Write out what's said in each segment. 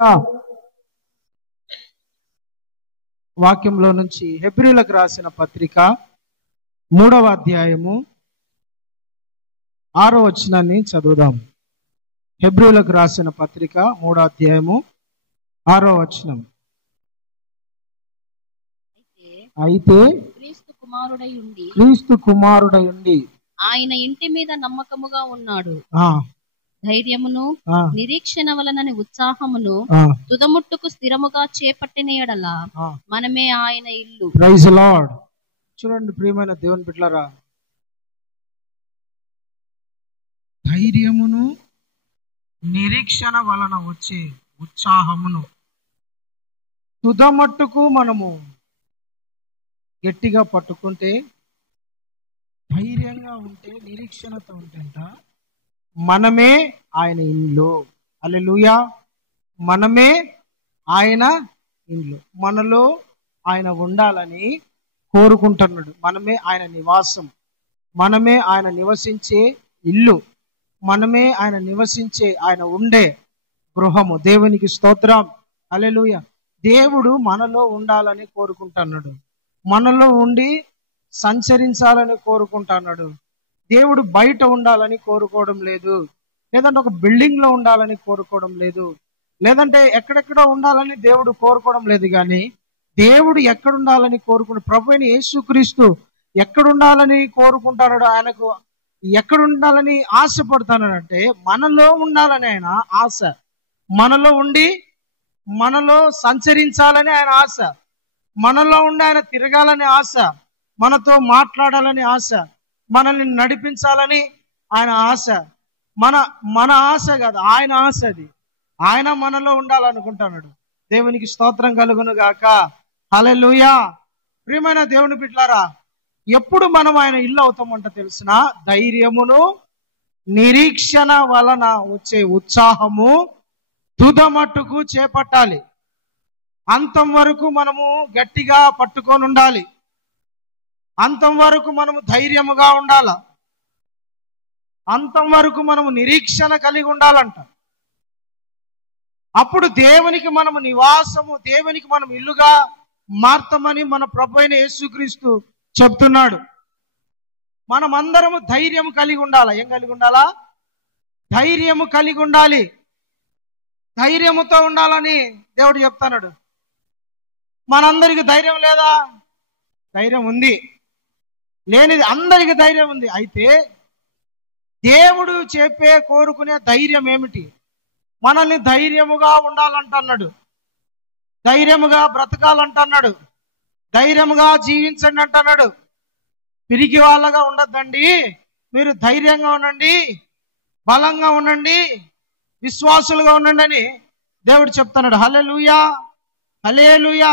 ఆ, వాక్యంలో నుంచి హెబ్రీయులకు రాసిన పత్రిక 3వ అధ్యాయము 6వ వచనాన్ని చదువుదాం. హెబ్రీయులకు రాసిన పత్రిక 3వ అధ్యాయము 6వ వచనం. అయితే క్రీస్తు కుమారుడై ఉండి ఆయన ఇంటి మీద నమ్మకముగా ఉన్నాడు. ధైర్యమును నిరీక్షణ వలనని ఉత్సాహమును తుదముట్టుకు స్థిరముగా చేపట్టిన యెడల మనమే ఆయన ఇల్లు. Praise lord. చూడండి ప్రియమైన దేవుని బిడ్డలారా, ధైర్యమును నిరీక్షణ వలన వచ్చే ఉత్సాహమును తుదమట్టుకు మనము గట్టిగా పట్టుకుంటే, ధైర్యంగా ఉంటే, నిరీక్షణతో ఉంటేంట మనమే ఆయన ఇల్లు. హల్లెలూయా. మనమే ఆయన ఇల్లు. మనలో ఆయన ఉండాలని కోరుకుంటున్నాడు. మనమే ఆయన నివాసం, మనమే ఆయన నివసించే ఇల్లు, మనమే ఆయన నివసించే, ఆయన ఉండే గృహము. దేవునికి స్తోత్రం. హల్లెలూయా. దేవుడు మనలో ఉండాలని కోరుకుంటున్నాడు, మనలో ఉండి సంచరించాలని కోరుకుంటున్నాడు. దేవుడు బయట ఉండాలని కోరుకోవడం లేదు, లేదంటే ఒక బిల్డింగ్ లో ఉండాలని కోరుకోవడం లేదు, లేదంటే ఎక్కడెక్కడో ఉండాలని దేవుడు కోరుకోవడం లేదు. కానీ దేవుడు ఎక్కడుండాలని కోరుకుంటు, ప్రభు అయిన యేసుక్రీస్తు ఎక్కడుండాలని కోరుకుంటాడు, ఆయనకు ఎక్కడుండాలని ఆశపడుతున్నాడంటే మనలో ఉండాలని ఆయన ఆశ, మనలో ఉండి మనలో సంచరించాలని ఆయన ఆశ, మనలో ఉండి ఆయన తిరగాలని ఆశ, మనతో మాట్లాడాలని ఆశ, మనల్ని నడిపించాలని ఆయన ఆశ. మన ఆశ కాదు, ఆయన ఆశ అది. ఆయన మనలో ఉండాలనుకుంటున్నాడు. దేవునికి స్తోత్రం కలుగును గాక. హల్లెలూయా. ప్రియమైన దేవుని బిడ్డలారా, ఎప్పుడు మనం ఆయన ఇల్లు అవుతామంట తెలిసిన, ధైర్యమును నిరీక్షణ వలన వచ్చే ఉత్సాహము తుదమట్టుకు చేపట్టాలి. అంతం వరకు మనము గట్టిగా పట్టుకొని ఉండాలి, అంతం వరకు మనము ధైర్యముగా ఉండాల, అంతం వరకు మనము నిరీక్షణ కలిగి ఉండాలంట. అప్పుడు దేవునికి మనము నివాసము, దేవునికి మనం ఇల్లుగా మారుతామని మన ప్రభు అయిన యేసుక్రీస్తు చెప్తున్నాడు. మనమందరము ధైర్యం కలిగి ఉండాలా. ఏం కలిగి ఉండాలా? ధైర్యము కలిగి ఉండాలి. ధైర్యముతో ఉండాలని దేవుడు చెప్తున్నాడు. మనందరికి ధైర్యం లేదా? ధైర్యం ఉంది. లేనిది అందరికి ధైర్యం ఉంది. అయితే దేవుడు చెప్పే కోరుకునే ధైర్యం ఏమిటి? మనల్ని ధైర్యముగా ఉండాలంటున్నాడు, ధైర్యముగా బ్రతకాలంటున్నాడు, ధైర్యముగా జీవించండి అంటున్నాడు. పిరికి వాళ్ళగా ఉండద్దండి, మీరు ధైర్యంగా ఉండండి, బలంగా ఉండండి, విశ్వాసులుగా ఉండండి అని దేవుడు చెప్తున్నాడు. హల్లెలూయా, హల్లెలూయా.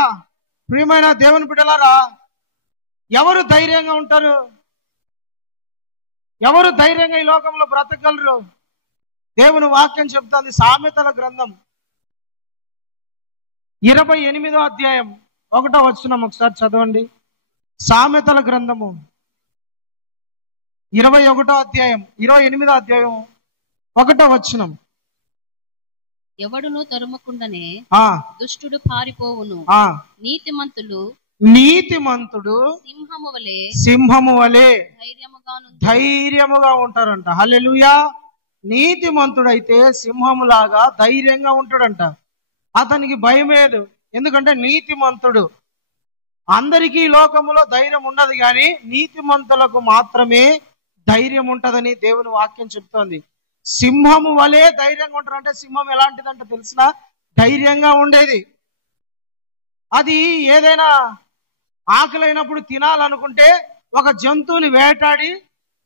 ప్రియమైన దేవుని బిడ్డలారా, ఎవరు ధైర్యంగా ఉంటారు? ఎవరు ధైర్యంగా ఈ లోకంలో బ్రతకగలరు? దేవుని వాక్యం చెప్తుంది. సామెతల గ్రంథం 28వ అధ్యాయం 1వ వచనం ఒకసారి చదవండి. సామెతల గ్రంథము 21వ అధ్యాయం 28వ అధ్యాయం 1వ వచనం. ఎవడును తరుమకుండానే దుష్టుడు పారిపోవును, నీతిమంతుడు సింహము వలె ధైర్యముగా ఉంటారంట. హల్లెలూయా. నీతిమంతుడైతే సింహములాగా ధైర్యంగా ఉంటాడంట. అతనికి భయమేదు, ఎందుకంటే నీతిమంతుడు. అందరికీ లోకములో ధైర్యం ఉండదు, కానీ నీతిమంతులకు మాత్రమే ధైర్యం ఉంటదని దేవుని వాక్యం చెప్తోంది. సింహము వలె ధైర్యంగా ఉంటారంటే సింహం ఎలాంటిదంటే తెలిసిన, ధైర్యంగా ఉండేది. అది ఏదైనా ఆకలైనప్పుడు తినాలనుకుంటే ఒక జంతువుని వేటాడి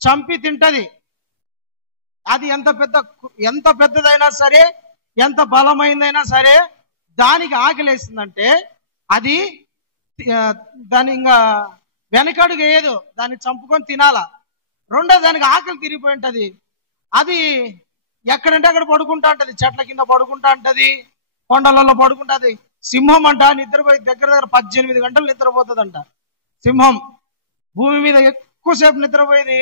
చంపి తింటది. అది ఎంత పెద్దదైనా సరే, ఎంత బలమైందైనా సరే, దానికి ఆకలేసిందంటే అది దాని ఇంకా వెనకడుగు వేయదు, దాన్ని చంపుకొని తినాల. రెండో దానికి ఆకలి తిరిగిపోయి ఉంటది, అది ఎక్కడంటే అక్కడ పడుకుంటా ఉంటది, చెట్ల కింద పడుకుంటా ఉంటది, కొండలలో పడుకుంటుంది. సింహం అంట నిద్రపోయి దగ్గర 18 గంటలు నిద్రపోతుందంట. సింహం భూమి మీద ఎక్కువసేపు నిద్రపోయేది.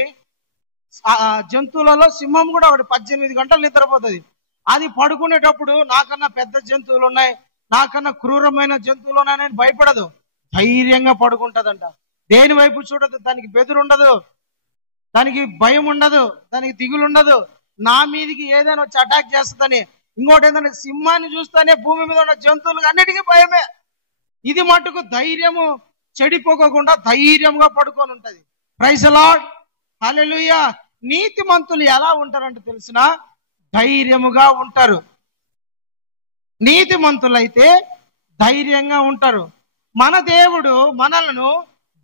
జంతువులలో సింహం కూడా ఒకటి 18 గంటలు నిద్రపోతుంది. అది పడుకునేటప్పుడు నాకన్నా పెద్ద జంతువులు ఉన్నాయి, నాకన్నా క్రూరమైన జంతువులు ఉన్నాయని భయపడదు, ధైర్యంగా పడుకుంటదంట. దేని వైపు చూడదు, దానికి బెదురు ఉండదు, దానికి భయం ఉండదు, దానికి దిగులు ఉండదు. నా మీదికి ఏదైనా వచ్చి అటాక్ చేస్తుందని. ఇంకోటి ఏంటంటే సింహాన్ని చూస్తేనే భూమి మీద ఉన్న జంతువులకు అన్నిటికీ భయమే. ఇది మటుకు ధైర్యము చెడిపోకుండా ధైర్యంగా పడుకొని ఉంటది. ప్రైజ్ ది లార్డ్, హల్లెలూయా. నీతిమంతులు ఎలా ఉంటారంటే తెలిసిన, ధైర్యముగా ఉంటారు. నీతిమంతులైతే ధైర్యంగా ఉంటారు. మన దేవుడు మనలను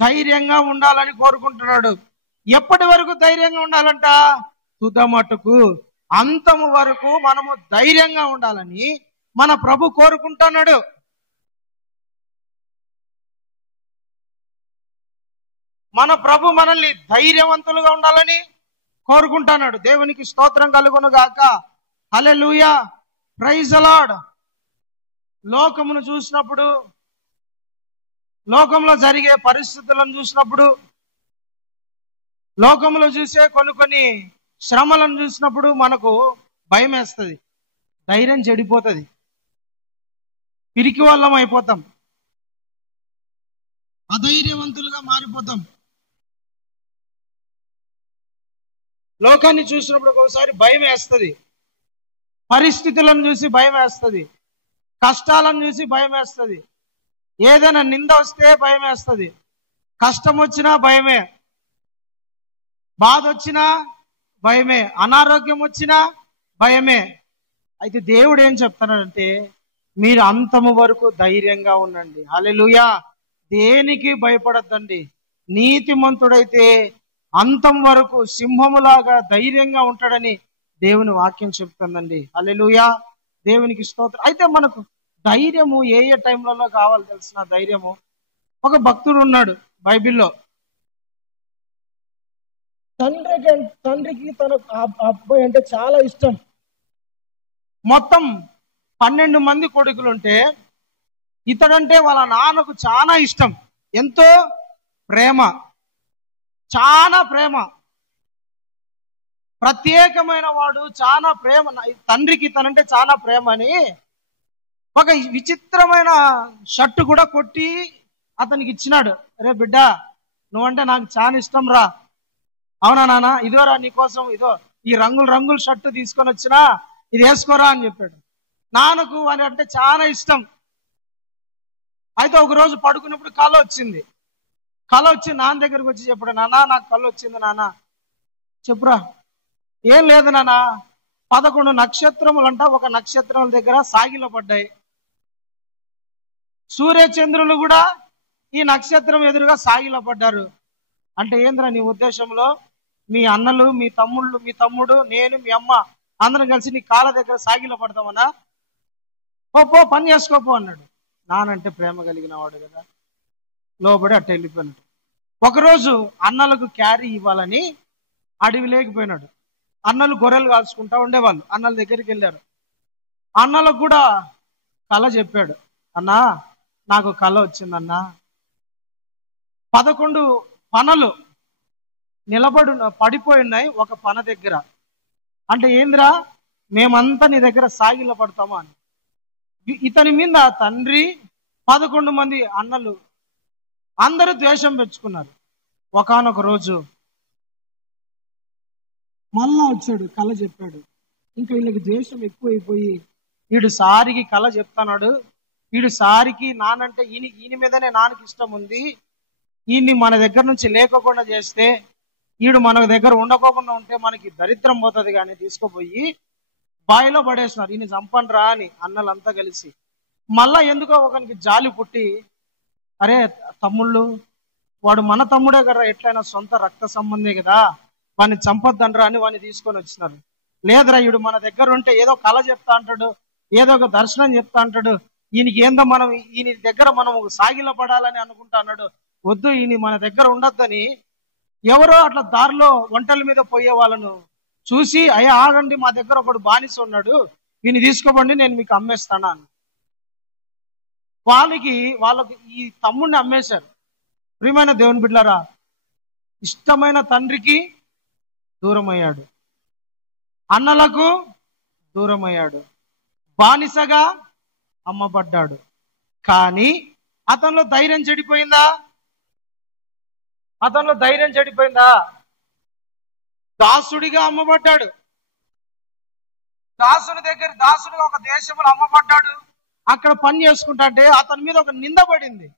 ధైర్యంగా ఉండాలని కోరుకుంటున్నాడు. ఎప్పటి వరకు ధైర్యంగా ఉండాలంట? తుదమటుకు, అంతము వరకు మనము ధైర్యంగా ఉండాలని మన ప్రభు కోరుకుంటున్నాడు. మన ప్రభు మనల్ని ధైర్యవంతులుగా ఉండాలని కోరుకుంటున్నాడు. దేవునికి స్తోత్రం కలుగును గాక. హల్లెలూయా, ప్రైజ్ ది లార్డ్. లోకమును చూసినప్పుడు, లోకంలో జరిగే పరిస్థితులను చూసినప్పుడు, లోకంలో చూసే కొన్ని శ్రమలను చూసినప్పుడు మనకు భయం వేస్తుంది, ధైర్యం చెడిపోతుంది, పిరికి వాళ్ళం అయిపోతాం, అధైర్యవంతులుగా మారిపోతాం. లోకాన్ని చూసినప్పుడు ఒకసారి భయం వేస్తుంది, పరిస్థితులను చూసి భయం వేస్తుంది, కష్టాలను చూసి భయం వేస్తుంది, ఏదైనా నింద వస్తే భయం వేస్తుంది, కష్టం వచ్చినా భయమే, బాధ వచ్చినా భయమే, అనారోగ్యం వచ్చినా భయమే. అయితే దేవుడు ఏం చెప్తున్నాడంటే, మీరు అంతము వరకు ధైర్యంగా ఉండండి. హల్లెలూయా. దేనికి భయపడద్దండి. నీతిమంతుడైతే అంతం వరకు సింహములాగా ధైర్యంగా ఉంటాడని దేవుని వాక్యం చెప్తుందండి. హల్లెలూయా, దేవునికి స్తోత్రం. అయితే మనకు ధైర్యము ఏ టైంలలో కావాలి తెలిసిన ధైర్యము? ఒక భక్తుడు ఉన్నాడు బైబిల్లో. తండ్రికి తన అబ్బాయి అంటే చాలా ఇష్టం. మొత్తం 12 మంది కొడుకులుంటే ఇతడంటే వాళ్ళ నాన్నకు చాలా ఇష్టం, ఎంతో ప్రేమ, చాలా ప్రేమ, ప్రత్యేకమైన వాడు, చాలా ప్రేమ. తండ్రికి ఇతనంటే చాలా ప్రేమ అని ఒక విచిత్రమైన షర్టు కూడా కొట్టి అతనికి ఇచ్చినాడు. అరే బిడ్డ, నువ్వంటే నాకు చాలా ఇష్టం రా. అవునా నాన్న, ఇదోరా నీకోసం, ఇదో ఈ రంగుల షర్టు తీసుకొని వచ్చినా, ఇది వేసుకోరా అని చెప్పాడు. నాన్నకు వాని అంటే చాలా ఇష్టం. అయితే ఒక రోజు పడుకున్నప్పుడు కళ వచ్చింది. కళ వచ్చి నాన్న దగ్గరకు వచ్చి చెప్పాడు, నాన్న నాకు కళ వచ్చింది నాన్న. చెప్పురా. ఏం లేదు నాన్న, 11 నక్షత్రములంట ఒక నక్షత్రం దగ్గర సాగిలో పడ్డాయి. సూర్య చంద్రులు కూడా ఈ నక్షత్రం ఎదురుగా సాగిలో పడ్డారు. అంటే ఏంద్రా నీ ఉద్దేశంలో? మీ అన్నలు, మీ తమ్ముడు, నేను, మీ అమ్మ అందరం కలిసి నీ కాళ్ళ దగ్గర సాగిలో పడతామన్నా? పో పని చేసుకోపో అన్నాడు. నానంటే ప్రేమ కలిగిన వాడు కదా, లోబడి అట్ట వెళ్ళిపోయినాడు. ఒకరోజు అన్నలకు క్యారీ ఇవ్వాలని అడవి లేకపోయినాడు. అన్నలు గొర్రెలు కాల్చుకుంటా ఉండేవాళ్ళు. అన్నల దగ్గరికి వెళ్ళారు. అన్నలకు కూడా కళ చెప్పాడు. అన్నా నాకు కళ వచ్చిందన్నా, 11 పనలు పడిపోయి ఉన్నాయి ఒక పన దగ్గర. అంటే ఏందిరా, మేమంతా నీ దగ్గర సాగిలో పడతామా అని. ఇతని మీద తండ్రి, 11 మంది అన్నలు అందరూ ద్వేషం పెంచుకున్నారు. ఒకానొక రోజు మళ్ళా వచ్చాడు, కళ చెప్పాడు. ఇంకా వీళ్ళకి ద్వేషం ఎక్కువైపోయి వీడు సారికి కళ చెప్తున్నాడు, వీడు సారికి నానంటే ఈయన మీదనే నాన్నకి ఇష్టం ఉంది, ఈయన్ని మన దగ్గర నుంచి లేకోకుండా చేస్తే, ఈడు మన దగ్గర ఉండకోకుండా ఉంటే మనకి దరిద్రం పోతుంది కానీ తీసుకుపోయి బావిలో పడేస్తున్నారు, ఈయన చంపండ్రా అని అన్నలంతా కలిసి. మళ్ళా ఎందుకో ఒకరికి జాలి పుట్టి, అరే తమ్ముళ్ళు, వాడు మన తమ్ముడే కదా, ఎట్లయినా సొంత రక్త సంబంధే కదా, వాడిని చంపొద్దనరా అని వాడిని తీసుకొని వచ్చినారు. లేదురా, ఈడు మన దగ్గర ఉంటే ఏదో కళ చెప్తా అంటాడు, ఏదో ఒక దర్శనం చెప్తా అంటాడు, ఈయనకి ఏందో ఈయన దగ్గర మనం సాగిల పడాలని అనుకుంటా అన్నాడు. వద్దు, ఈయన మన దగ్గర ఉండొద్దని ఎవరో అట్లా దారిలో వంటల మీద పోయే వాళ్ళను చూసి, అయ్యా ఆగండి, మా దగ్గర ఒకడు బానిస ఉన్నాడు, ఈయన తీసుకోబండి, నేను మీకు అమ్మేస్తాను అని. వాళ్ళకి ఈ తమ్ముడిని అమ్మేశారు. ప్రియమైన దేవుని బిడ్డలారా, ఇష్టమైన తండ్రికి దూరం అయ్యాడు, అన్నలకు దూరం అయ్యాడు, బానిసగా అమ్మబడ్డాడు. కానీ అతనిలో ధైర్యం చెడిపోయిందా? అతనిలో ధైర్యం చెడిపోయిందా? దాసుడిగా అమ్మబడ్డాడు. దాసుడిగా ఒక దేశంలో అమ్మబడ్డాడు. అక్కడ పని చేసుకుంటే అతని మీద ఒక నింద పడింది.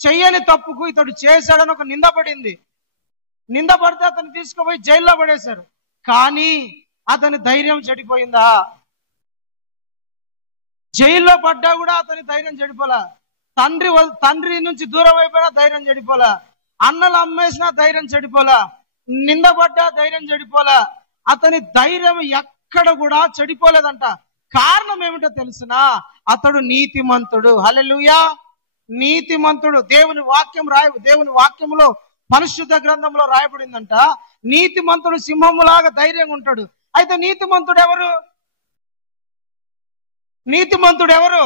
చెయ్యని తప్పుకు ఇతడు చేశాడని ఒక నింద పడింది. నింద పడితే అతను తీసుకుపోయి జైల్లో పడేశారు. కానీ అతని ధైర్యం చెడిపోయిందా? జైల్లో పడ్డా కూడా అతని ధైర్యం చెడిపోలా. తండ్రి నుంచి దూరం అయిపోయినా ధైర్యం చెడిపోలా. అన్నలు అమ్మేసినా ధైర్యం చెడిపోలా. నిందపడ్డా ధైర్యం చెడిపోలా. అతని ధైర్యం ఎక్కడ కూడా చెడిపోలేదంట. కారణం ఏమిటో తెలుసునా? అతడు నీతిమంతుడు. హల్లెలూయా! నీతిమంతుడు. దేవుని వాక్యంలో పరిశుద్ధ గ్రంథంలో రాయబడిందంట, నీతిమంతుడు సింహములాగా ధైర్యంగా ఉంటాడు. అయితే నీతిమంతుడు ఎవరు? నీతిమంతుడు ఎవరు?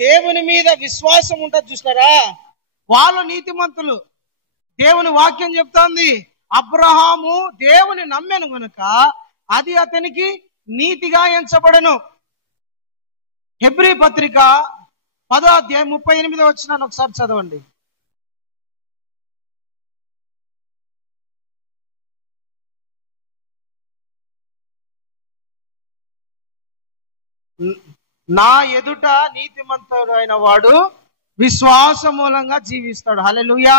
దేవుని మీద విశ్వాసం ఉంటుంది చూస్తారా, వాళ్ళు నీతిమంతులు. దేవుని వాక్యం చెప్తోంది, అబ్రహాము దేవుని నమ్మెను గనుక అది అతనికి నీతిగా ఎంచబడెను. హెబ్రీ పత్రిక 10వ అధ్యాయం 38వ వచనాన్ని ఒకసారి చదవండి. నా ఎదుట నీతిమంతుడు అయిన వాడు విశ్వాస మూలంగా జీవిస్తాడు. హల్లెలూయా!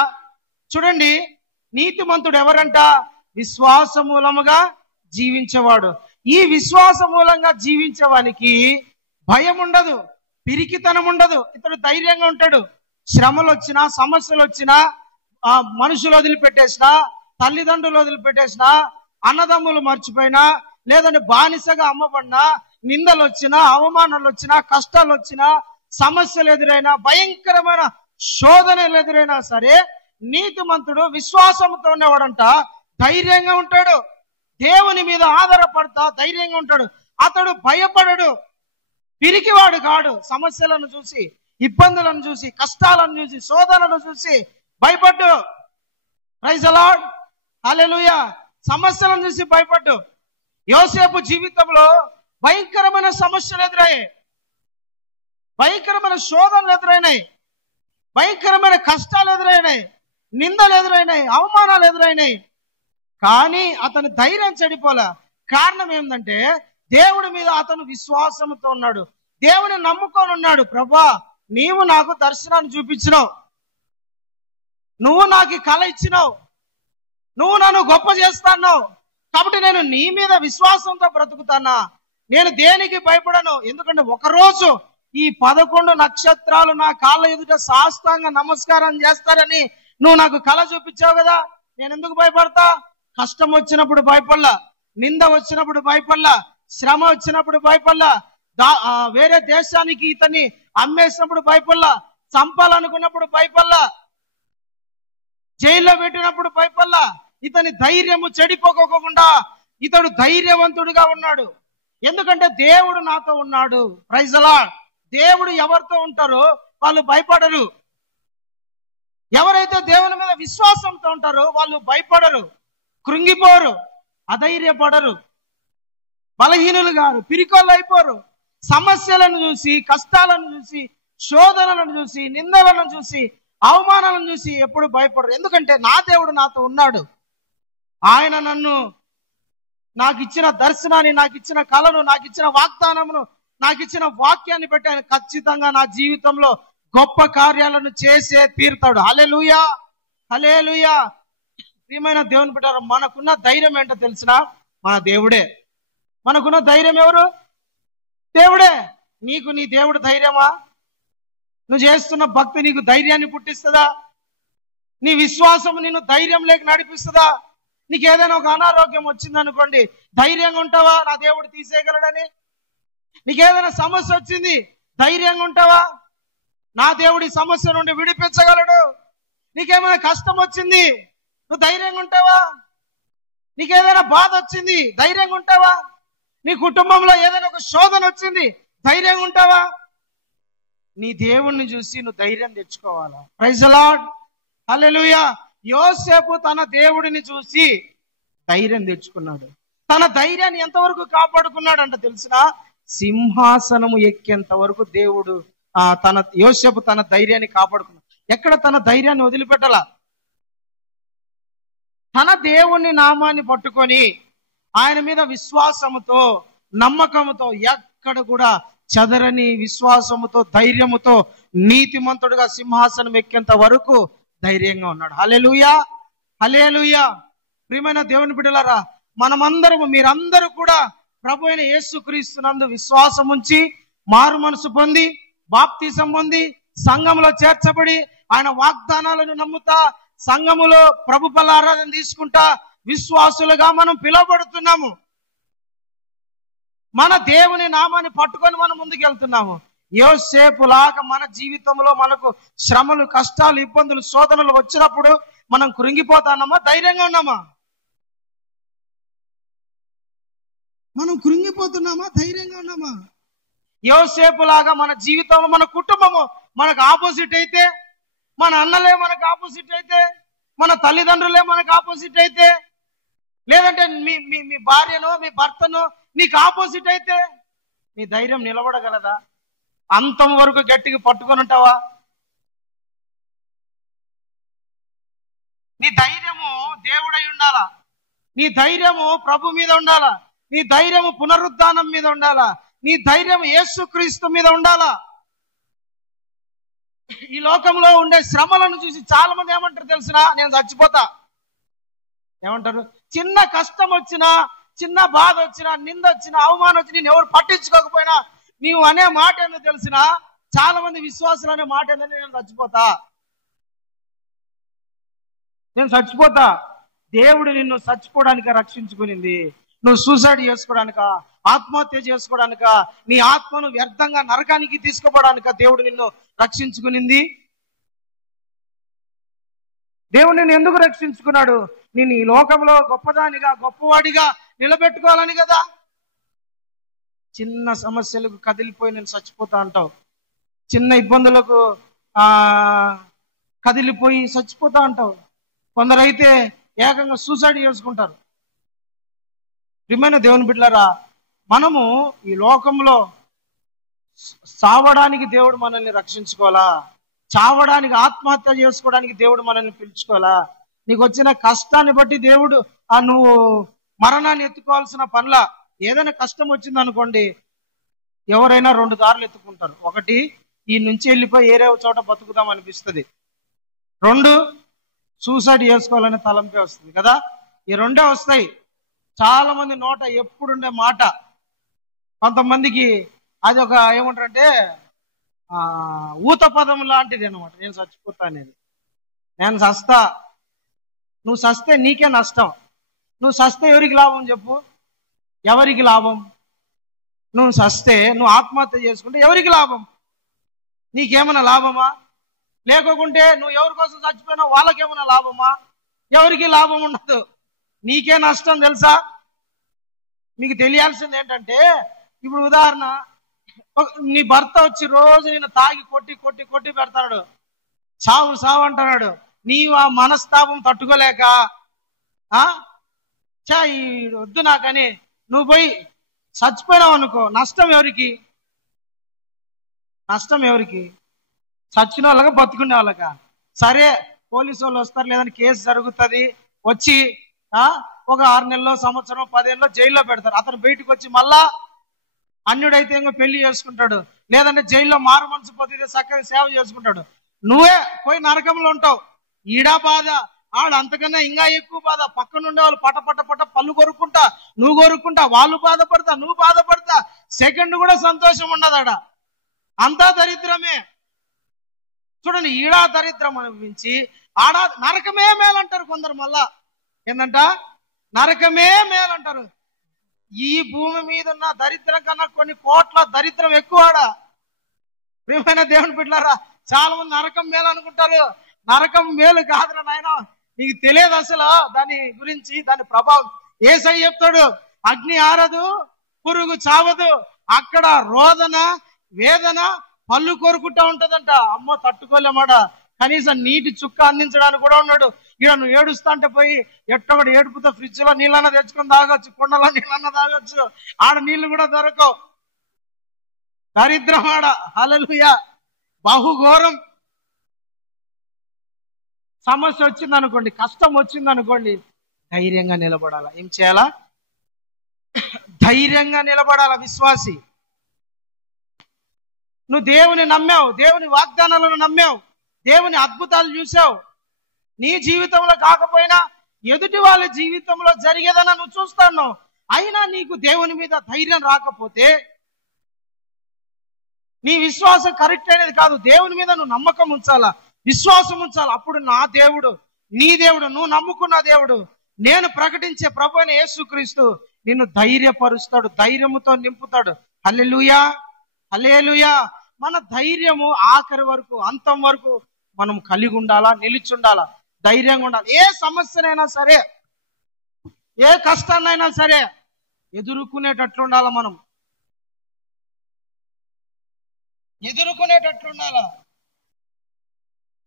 చూడండి, నీతిమంతుడు ఎవరంట? విశ్వాస మూలముగా జీవించేవాడు. ఈ విశ్వాస మూలంగా జీవించేవానికి భయం ఉండదు, పిరికితనం ఉండదు. ఇతడు ధైర్యంగా ఉంటాడు. శ్రమలు వచ్చినా, సమస్యలు వచ్చినా, మనుషులు వదిలిపెట్టేసినా, తల్లిదండ్రులు వదిలిపెట్టేసినా, అన్నదమ్ములు మర్చిపోయినా, లేదంటే బానిసగా అమ్మబడినా, నిందలు వచ్చినా, అవమానాలు వచ్చినా, కష్టాలు వచ్చినా, సమస్యలు ఎదురైనా, భయంకరమైన శోధనలు ఎదురైనా సరే నీతిమంతుడు విశ్వాసంతో ఉండేవాడంట. ధైర్యంగా ఉంటాడు. దేవుని మీద ఆధారపడతా ధైర్యంగా ఉంటాడు. అతడు భయపడడు, పిరికివాడు కాడు. సమస్యలను చూసి, ఇబ్బందులను చూసి, కష్టాలను చూసి, శోధనలను చూసి భయపడ్డు. ప్రైజ్ ది లార్డ్, హల్లెలూయా! సమస్యలను చూసి భయపడ్డు. యోసేపు జీవితంలో భయంకరమైన సమస్యలు ఎదురయ్యాయి, భయంకరమైన శోధనలు ఎదురైనాయి, భయంకరమైన కష్టాలు ఎదురైనాయి, నిందలు ఎదురైనాయి, అవమానాలు ఎదురైనాయి. కానీ అతని ధైర్యం చెడిపోలే. కారణం ఏంటంటే దేవుడి మీద అతను విశ్వాసంతో ఉన్నాడు. దేవుని నమ్ముకొని ఉన్నాడు. ప్రభా, నీవు నాకు దర్శనాన్ని చూపించినావు, నువ్వు నాకు కళ ఇచ్చినావు, నువ్వు నన్ను గొప్ప చేస్తాన్నావు, కాబట్టి నేను నీ మీద విశ్వాసంతో బ్రతుకుతానా. నేను దేనికి భయపడను. ఎందుకంటే ఒకరోజు ఈ 11 నక్షత్రాలు నా కాళ్ళ ఎదుట సాష్టాంగ నమస్కారం చేస్తారని నువ్వు నాకు కళ చూపించావు కదా. నేను ఎందుకు భయపడతా? కష్టం వచ్చినప్పుడు భయపడలా, నింద వచ్చినప్పుడు భయపడలా, శ్రమ వచ్చినప్పుడు భయపడలా, వేరే దేశానికి ఇతన్ని అమ్మేసినప్పుడు భయపడలా, చంపాలనుకున్నప్పుడు భయపడలా, జైల్లో పెట్టినప్పుడు భయపడలా. ఇతని ధైర్యము చెడిపోకోకుండా ఇతడు ధైర్యవంతుడిగా ఉన్నాడు. ఎందుకంటే దేవుడు నాతో ఉన్నాడు. Praise the lord. దేవుడు ఎవరితో ఉంటారో వాళ్ళు భయపడరు. ఎవరైతే దేవుని మీద విశ్వాసంతో ఉంటారో వాళ్ళు భయపడరు, కృంగిపోరు, అధైర్యపడరు, బలహీనులు గారు, పిరికోళ్ళు అయిపోరు. సమస్యలను చూసి, కష్టాలను చూసి, శోధనలను చూసి, నిందలను చూసి, అవమానాలను చూసి ఎప్పుడు భయపడరు. ఎందుకంటే నా దేవుడు నాతో ఉన్నాడు. ఆయన నాకు ఇచ్చిన దర్శనాన్ని, నాకు ఇచ్చిన కళను, నాకు ఇచ్చిన వాగ్దానమును, నాకు ఇచ్చిన వాక్యాన్ని బట్టి ఆయన ఖచ్చితంగా నా జీవితంలో గొప్ప కార్యాలను చేసే తీరుతాడు. హల్లెలూయా, హల్లెలూయా. ప్రియమైన దేవుని బిడ్డలారా, మనకున్న ధైర్యం ఏంటో తెలిసినా మన దేవుడే. మనకున్న ధైర్యం ఎవరు? దేవుడే. నీకు నీ దేవుడు ధైర్యమా? నువ్వు చేస్తున్న భక్తి నీకు ధైర్యాన్ని పుట్టిస్తుందా? నీ విశ్వాసం నిన్ను ధైర్యం లేక నడిపిస్తుందా? నీకు ఏదైనా ఒక అనారోగ్యం వచ్చిందనుకోండి, ధైర్యంగా ఉంటావా నా దేవుడు తీసేయగలడని? నీకేదైనా సమస్య వచ్చింది, ధైర్యంగా ఉంటావా నా దేవుడి సమస్య నుండి విడిపించగలడు? నీకేమైనా కష్టం వచ్చింది, నువ్వు ధైర్యంగా ఉంటావా? నీకేదైనా బాధ వచ్చింది, ధైర్యంగా ఉంటావా? నీ కుటుంబంలో ఏదైనా ఒక శోధన వచ్చింది, ధైర్యంగా ఉంటావా? నీ దేవుణ్ణి చూసి నువ్వు ధైర్యం తెచ్చుకోవాలా. ప్రైజ్ ది లార్డ్, హల్లెలూయా. యోసేపు తన దేవుడిని చూసి ధైర్యం తెచ్చుకున్నాడు. తన ధైర్యాన్ని ఎంతవరకు కాపాడుకున్నాడంట తెలిసిన, సింహాసనము ఎక్కేంత వరకు దేవుడు యోసేపు తన ధైర్యాన్ని కాపాడుకున్నాడు. ఎక్కడ తన ధైర్యాన్ని వదిలిపెట్టాల. తన దేవుని నామాన్ని పట్టుకొని ఆయన మీద విశ్వాసముతో, నమ్మకంతో, ఎక్కడ కూడా చెదరని విశ్వాసముతో, ధైర్యముతో నీతిమంతుడుగా సింహాసనం ఎక్కేంత వరకు ధైర్యంగా ఉన్నాడు. హల్లెలూయా, హల్లెలూయా. ప్రియమైన దేవుని బిడ్డలారా, మనమందరము, మీరందరూ కూడా ప్రభు అయిన యేసుక్రీస్తునందు విశ్వాసం ఉంచి మారు మనసు పొంది బాప్తిసం పొంది సంఘములో చేర్చబడి ఆయన వాగ్దానాలను నమ్ముతా సంఘములో ప్రభు బలారాధన తీసుకుంటా విశ్వాసులుగా మనం పిలువబడుతున్నాము. మన దేవుని నామాన్ని పట్టుకొని మనం ముందుకెళ్తున్నాము. యోసేపులాగా మన జీవితంలో మనకు శ్రమలు, కష్టాలు, ఇబ్బందులు, శోధనలు వచ్చినప్పుడు మనం కృంగిపోతానమ్మా, ధైర్యంగా ఉన్నామా? మనం కృంగిపోతున్నామా, ధైర్యంగా ఉన్నామా? యోసేపులాగా మన జీవితంలో మన కుటుంబము మనకు ఆపోజిట్ అయితే, మన అన్నలే మనకు ఆపోజిట్ అయితే, మన తల్లిదండ్రులే మనకు ఆపోజిట్ అయితే, లేదంటే మీ భార్యను, మీ భర్తను నీకు ఆపోజిట్ అయితే, నీ ధైర్యం నిలబడగలదా? అంతం వరకు గట్టిగా పట్టుకొని ఉంటావా? నీ ధైర్యము దేవుడై ఉండాలా. నీ ధైర్యము ప్రభు మీద ఉండాలా. నీ ధైర్యము పునరుద్ధానం మీద ఉండాలా. నీ ధైర్యం యేసుక్రీస్తు మీద ఉండాలా. ఈ లోకంలో ఉండే శ్రమలను చూసి చాలా మంది ఏమంటారు తెలిసినా, నేను చచ్చిపోతా ఏమంటారు? చిన్న కష్టం వచ్చినా, చిన్న బాధ వచ్చినా, నింద వచ్చినా, అవమానం వచ్చినా, నేను ఎవరు పట్టించుకోకపోయినా నీవు అనే మాట ఏందో తెలిసినా, చాలా మంది విశ్వాసులు అనే మాట ఏంటంటే నేను చచ్చిపోతా, నేను చచ్చిపోతా. దేవుడు నిన్ను చచ్చిపోవడానికి రక్షించుకునింది. నువ్వు సూసైడ్ చేసుకోవడానిక, ఆత్మహత్య చేసుకోవడానిక, నీ ఆత్మను వ్యర్థంగా నరకానికి తీసుకోవడానిక దేవుడు నిన్ను రక్షించుకునింది. దేవుడు నిన్ను ఎందుకు రక్షించుకున్నాడు? నేను ఈ లోకంలో గొప్పదానిగా, గొప్పవాడిగా నిలబెట్టుకోవాలని కదా. చిన్న సమస్యలకు కదిలిపోయి నేను చచ్చిపోతా అంటావు, చిన్న ఇబ్బందులకు కదిలిపోయి చచ్చిపోతా అంటావు. కొందరైతే ఏకంగా సూసైడ్ చేసుకుంటారు. ప్రియమైన దేవుని బిడ్డలారా, మనము ఈ లోకంలో చావడానికి దేవుడు మనల్ని రక్షించుకోవాలా? చావడానికి, ఆత్మహత్య చేసుకోవడానికి దేవుడు మనల్ని పిలుచుకోవాలా? నీకు వచ్చిన కష్టాన్ని బట్టి దేవుడు నువ్వు మరణాన్ని ఎత్తుకోవాల్సిన పనిలా. ఏదైనా కష్టం వచ్చింది అనుకోండి, ఎవరైనా రెండు దారులు ఎత్తుకుంటారు. ఒకటి, ఈ నుంచి వెళ్ళిపోయి ఏరే చోట బతుకుదాం అనిపిస్తుంది. రెండు, సూసైడ్ చేసుకోవాలనే తలంపే వస్తుంది కదా. ఈ రెండే వస్తాయి. చాలా మంది నోట ఎప్పుడుండే మాట. కొంతమందికి అది ఒక ఏమంటారంటే ఊత పదం లాంటిది అనమాట. నేను చచ్చిపోతా అనేది, నేను చస్తా. నువ్వు చస్తే నీకే నష్టం. నువ్వు చస్తే ఎవరికి లాభం చెప్పు? ఎవరికి లాభం? నువ్వు చస్తే, నువ్వు ఆత్మహత్య చేసుకుంటే ఎవరికి లాభం? నీకేమైనా లాభమా? లేకుంటే నువ్వు ఎవరి కోసం చచ్చిపోయినావు వాళ్ళకేమైనా లాభమా? ఎవరికి లాభం ఉండదు, నీకే నష్టం. తెలుసా? మీకు తెలియాల్సింది ఏంటంటే, ఇప్పుడు ఉదాహరణ, నీ భర్త వచ్చి రోజు నేను తాగి కొట్టి కొట్టి కొట్టి పెడతాడు, సావు సావు అంటున్నాడు. నీవు ఆ మనస్తాపం తట్టుకోలేక వద్దు నాకని నువ్వు పోయి చచ్చిపోయినావు అనుకో, నష్టం ఎవరికి? నష్టం ఎవరికి? చచ్చిన వాళ్ళగా, బతుకునే వాళ్ళగా? సరే, పోలీసు వాళ్ళు వస్తారు, లేదంటే కేసు జరుగుతుంది, వచ్చి ఒక 6 నెలలో, సంవత్సరం, 10 ఏళ్ళలో జైల్లో పెడతారు. అతను బయటకు వచ్చి మళ్ళా అన్యుడైతే ఇంకా పెళ్లి చేసుకుంటాడు, లేదంటే జైల్లో మారు మనసు పోతే చక్కగా సేవ చేసుకుంటాడు. నువ్వే పోయి నరకంలో ఉంటావు. ఈడా బాధ, ఆడు అంతకన్నా ఇంకా ఎక్కువ బాధ. పక్కన ఉండే వాళ్ళు పట పట పట పళ్ళు కొరుక్కుంటా, నువ్వు కొరుక్కుంటా, వాళ్ళు బాధపడతా, నువ్వు బాధపడతా. సెకండ్ కూడా సంతోషం ఉండదు ఆడ. అంతా దరిద్రమే. చూడండి, ఈడా దరిద్రం అనిపించి ఆడ నరకమే మేలంటారు కొందరు. మళ్ళా ఏందంట, నరకమే మేలంటారు. ఈ భూమి మీద ఉన్న దరిద్రం కన్నా కొన్ని కోట్ల దరిద్రం ఎక్కువ ఆడ. ప్రియమైన దేవుని బిడ్డలారా, చాలా మంది నరకం మేలు అనుకుంటారు. నరకం మేలు కాదురా నాయన, నీకు తెలియదు అసలు దాని గురించి, దాని ప్రభావం. యేసయ్య చెప్తాడు, అగ్ని ఆరదు, పురుగు చావదు, అక్కడ రోదన, వేదన, పళ్ళు కోరుకుంటా ఉంటదంట. అమ్మో, తట్టుకోలేమాడ. కనీసం నీటి చుక్క అందించడానికి కూడా ఉన్నాడు. ఇక నువ్వు ఏడుస్తా అంటే పోయి ఎట్టొకటి ఏడుపుతో ఫ్రిడ్జ్ లో నీళ్ళన్నా తెచ్చుకొని తాగొచ్చు, కుండలో నీళ్ళన్నా తాగొచ్చు, ఆడ నీళ్లు కూడా దొరకవు. దరిద్రం ఆడ. హల్లెలూయా. బహుఘోరం. సమస్య వచ్చిందనుకోండి, కష్టం వచ్చిందనుకోండి, ధైర్యంగా నిలబడాలా. ఏం చేయాలా? ధైర్యంగా నిలబడాలా విశ్వాసి. నువ్వు దేవుని నమ్మావు, దేవుని వాగ్దానాలను నమ్మావు, దేవుని అద్భుతాలు చూసావు. నీ జీవితంలో కాకపోయినా ఎదుటి వాళ్ళ జీవితంలో జరిగేదన్నా నువ్వు చూస్తాను. అయినా నీకు దేవుని మీద ధైర్యం రాకపోతే నీ విశ్వాసం కరెక్ట్ అనేది కాదు. దేవుని మీద నువ్వు నమ్మకం ఉంచాలా, విశ్వాసం ఉంచాలి. అప్పుడు నా దేవుడు, నీ దేవుడు, నువ్వు నమ్ముకున్న దేవుడు, నేను ప్రకటించే ప్రభు అయిన యేసుక్రీస్తు నిన్ను ధైర్యపరుస్తాడు, ధైర్యముతో నింపుతాడు. హల్లెలూయా, హల్లెలూయా. మన ధైర్యము ఆఖరి వరకు, అంతం వరకు మనం కలిగి ఉండాలా, నిలిచుండాలా, ధైర్యంగా ఉండాలి. ఏ సమస్యనైనా సరే, ఏ కష్టాన్నైనా సరే ఎదుర్కొనేటట్లుండాలా. మనం ఎదుర్కొనేటట్లుండాలా.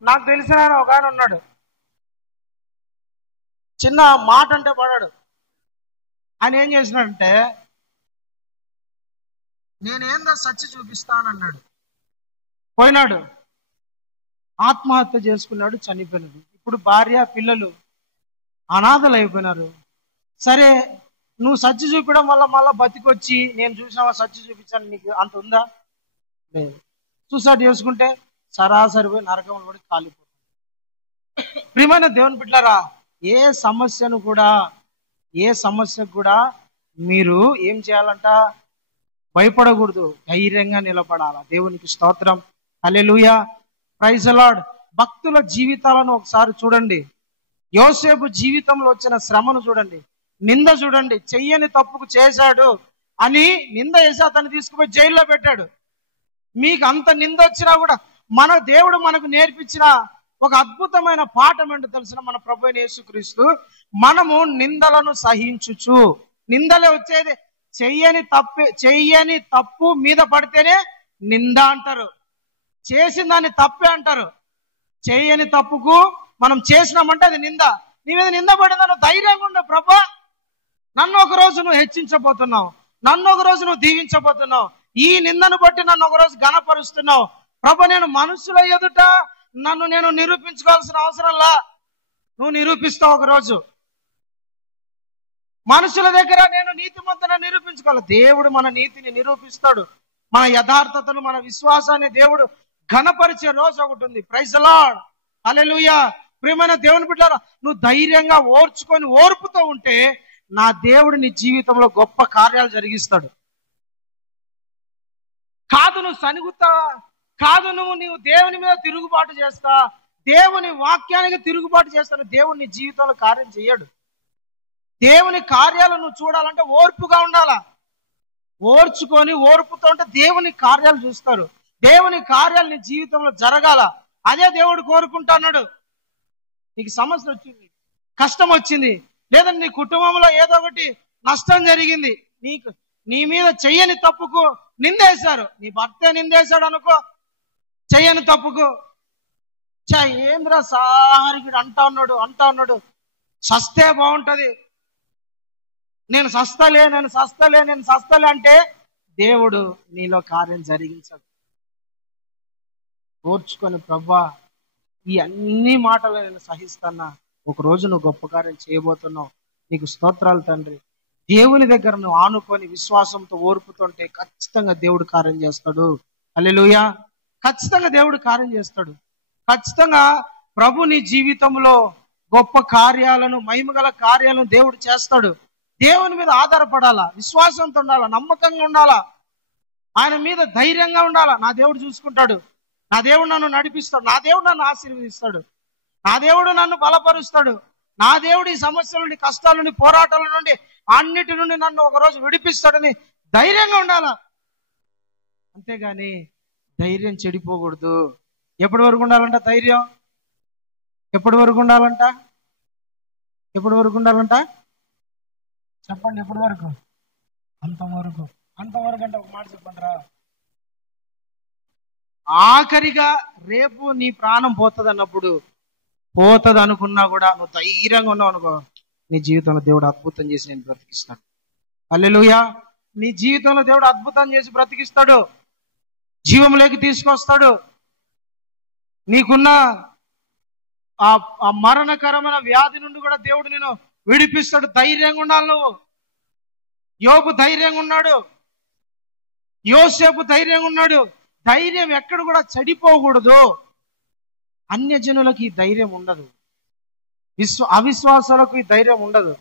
నాకు తెలిసిన ఆయన ఒక ఆయన ఉన్నాడు, చిన్న మాట అంటే పడాడు. ఆయన ఏం చేసినాడంటే, నేనేందో సచ్చి చూపిస్తానన్నాడు. పోయినాడు, ఆత్మహత్య చేసుకున్నాడు, చనిపోయినాడు. ఇప్పుడు భార్య పిల్లలు అనాథలు అయిపోయినారు. సరే, నువ్వు సచ్చి చూపించడం వల్ల మళ్ళీ బతికొచ్చి నేను చూసినావా సచ్చి చూపించాను, నీకు అంత ఉందా? లేదు. సూసైడ్ చేసుకుంటే సరాసరి పోయి నరకంలో పడి కాలిపోతుంది. ప్రియమైన దేవుని బిడ్డలారా, ఏ సమస్యకు కూడా మీరు ఏం చేయాలంట? భయపడకూడదు, ధైర్యంగా నిలబడాలా. దేవునికి స్తోత్రం. హల్లెలూయా, ప్రైజ్ ది లార్డ్. భక్తుల జీవితాలను ఒకసారి చూడండి. యోసేపు జీవితంలో వచ్చిన శ్రమను చూడండి, నింద చూడండి. చెయ్యని తప్పుకు చేశాడు అని నింద వేసి అతన్ని తీసుకుపోయి జైల్లో పెట్టాడు. మీకు అంత నింద వచ్చినా కూడా మన దేవుడు మనకు నేర్పించిన ఒక అద్భుతమైన పాఠం ఏంటో తెలిసిన మన ప్రభు అయిన యేసుక్రీస్తు, మనము నిందలను సహించుచు. నిందలే వచ్చేది, చెయ్యని తప్పు మీద పడితేనే నింద అంటారు, చేసిన దాన్ని తప్పే అంటారు. చేయని తప్పుకు మనం చేసినామంటే అది నింద. నీ మీద నింద పడిందా, నువ్వు ధైర్యంగా ఉండవు. ప్రభా, నన్ను ఒక రోజు నువ్వు హెచ్చించబోతున్నావు, నన్ను ఒక రోజు నువ్వు దీవించబోతున్నావు, ఈ నిందను బట్టి నన్ను ఒక రోజు ఘనపరుస్తున్నావు. ప్రభా, నేను మనుషుల ఎదుట నన్ను నేను నిరూపించుకోవాల్సిన అవసరంలా, నువ్వు నిరూపిస్తావు ఒక రోజు. మనుషుల దగ్గర నేను నీతిమంతుని నిరూపించుకోవాలి, దేవుడు మన నీతిని నిరూపిస్తాడు. మన యథార్థతను, మన విశ్వాసాన్ని దేవుడు ఘనపరిచే రోజు ఒకటి ఉంది. ప్రైజ్ ది లార్డ్, హల్లెలూయా. ప్రియమైన దేవుని బిడ్డలారా, నువ్వు ధైర్యంగా ఓర్చుకొని ఓర్పుతో ఉంటే నా దేవుడు నీ జీవితంలో గొప్ప కార్యాలు జరిగిస్తాడు. కాదు నువ్వు సనుగుతా, కాదు నీవు దేవుని మీద తిరుగుబాటు చేస్తా, దేవుని వాక్యానికి తిరుగుబాటు చేస్తాను, దేవుడు నీ జీవితంలో కార్యం చేయడు. దేవుని కార్యాలు నువ్వు చూడాలంటే ఓర్పుగా ఉండాలా. ఓర్చుకొని ఓర్పుతో ఉంటే దేవుని కార్యాలు చూస్తారు. దేవుని కార్యాలు నీ జీవితంలో జరగాల. అదే దేవుడు కోరుకుంటున్నాడు. నీకు సమస్య వచ్చింది, కష్టం వచ్చింది, లేదా నీ కుటుంబంలో ఏదో ఒకటి నష్టం జరిగింది, నీ మీద చెయ్యని తప్పుకు నిందేశారు, నీ భర్తే నిందేశాడు అనుకో, చెయ్యని తప్పుకు. ఏంద్రా సారిగిడు అంటా ఉన్నాడు, సస్తే బాగుంటది, నేను సస్తలే అంటే దేవుడు నీలో కార్యం జరిగించాడు. ఓర్చుకొని, ప్రభా, ఈ అన్ని మాటలు నేను సహిస్తున్నా, ఒక రోజు నువ్వు గొప్ప కార్యం చేయబోతున్నావు, నీకు స్తోత్రాలు తండ్రి. దేవుని దగ్గర నువ్వు ఆనుకొని విశ్వాసంతో ఓర్పుతుంటే ఖచ్చితంగా దేవుడు కార్యం చేస్తాడు. హల్లెలూయా. ఖచ్చితంగా దేవుడు కార్యం చేస్తాడు. ఖచ్చితంగా ప్రభు నీ జీవితంలో గొప్ప కార్యాలను, మహిమగల కార్యాలను దేవుడు చేస్తాడు. దేవుని మీద ఆధారపడాలా, విశ్వాసంతో ఉండాలా, నమ్మకంగా ఉండాలా, ఆయన మీద ధైర్యంగా ఉండాలా. నా దేవుడు చూసుకుంటాడు, నా దేవుడు నన్ను నడిపిస్తాడు, నా దేవుడు నన్ను ఆశీర్వదిస్తాడు, నా దేవుడు నన్ను బలపరుస్తాడు, నా దేవుడు ఈ సమస్యల నుండి, కష్టాల నుండి, పోరాటాల నుండి, అన్నిటి నుండి నన్ను ఒకరోజు విడిపిస్తాడని ధైర్యంగా ఉండాలా. అంతేగాని ధైర్యం చెడిపోకూడదు. ఎప్పటి వరకు ఉండాలంట ధైర్యం? ఎప్పటి వరకు ఉండాలంట? చెప్పండి, ఎప్పటి వరకు? అంతవరకు అంటే ఒక మాట చెప్పండిరా. ఆఖరిగా రేపు నీ ప్రాణం పోతుంది అన్నప్పుడు పోతుంది అనుకున్నా కూడా నువ్వు ధైర్యంగా ఉన్నావు అనుకో, నీ జీవితంలో దేవుడు అద్భుతం చేసి నేను బ్రతికిస్తాడు. హల్లెలూయా. నీ జీవితంలో దేవుడు అద్భుతం చేసి బ్రతికిస్తాడు, జీవంలోకి తీసుకొస్తాడు. నీకున్న ఆ మరణకరమైన వ్యాధి నుండి కూడా దేవుడు నేను విడిపిస్తాడు. ధైర్యంగా ఉండాలి నువ్వు. యోబు ధైర్యంగా ఉన్నాడు, యోసేపు ధైర్యంగా ఉన్నాడు. ధైర్యం ఎక్కడ కూడా చెడిపోకూడదు. అన్యజనులకు ఈ ధైర్యం ఉండదు, అవిశ్వాసాలకు ఈ ధైర్యం ఉండదు.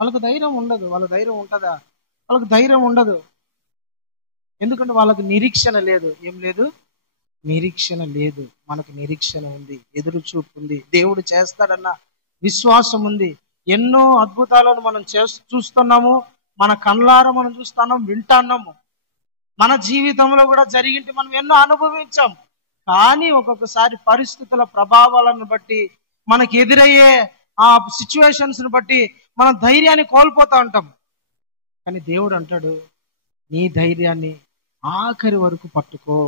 వాళ్ళకు ధైర్యం ఉండదు. వాళ్ళ ధైర్యం ఉంటుందా? వాళ్ళకు ధైర్యం ఉండదు. ఎందుకంటే వాళ్ళకు నిరీక్షణ లేదు. ఏం లేదు? నిరీక్షణ లేదు. మనకు నిరీక్షణ ఉంది, ఎదురు చూపు ఉంది, దేవుడు చేస్తాడన్న విశ్వాసం ఉంది. ఎన్నో అద్భుతాలను మనం చూస్తున్నాము, మన కళ్ళారా మనం చూస్తున్నాం, వింటున్నాము. మన జీవితంలో కూడా జరిగింటి మనం ఎన్నో అనుభవించాం. కానీ ఒక్కొక్కసారి పరిస్థితుల ప్రభావాలను బట్టి, మనకి ఎదురయ్యే ఆ సిచ్యువేషన్స్ ని బట్టి మన ధైర్యాన్ని కోల్పోతా ఉంటాం. కానీ దేవుడు అంటాడు, నీ ధైర్యాన్ని ఆఖరి వరకు పట్టుకో,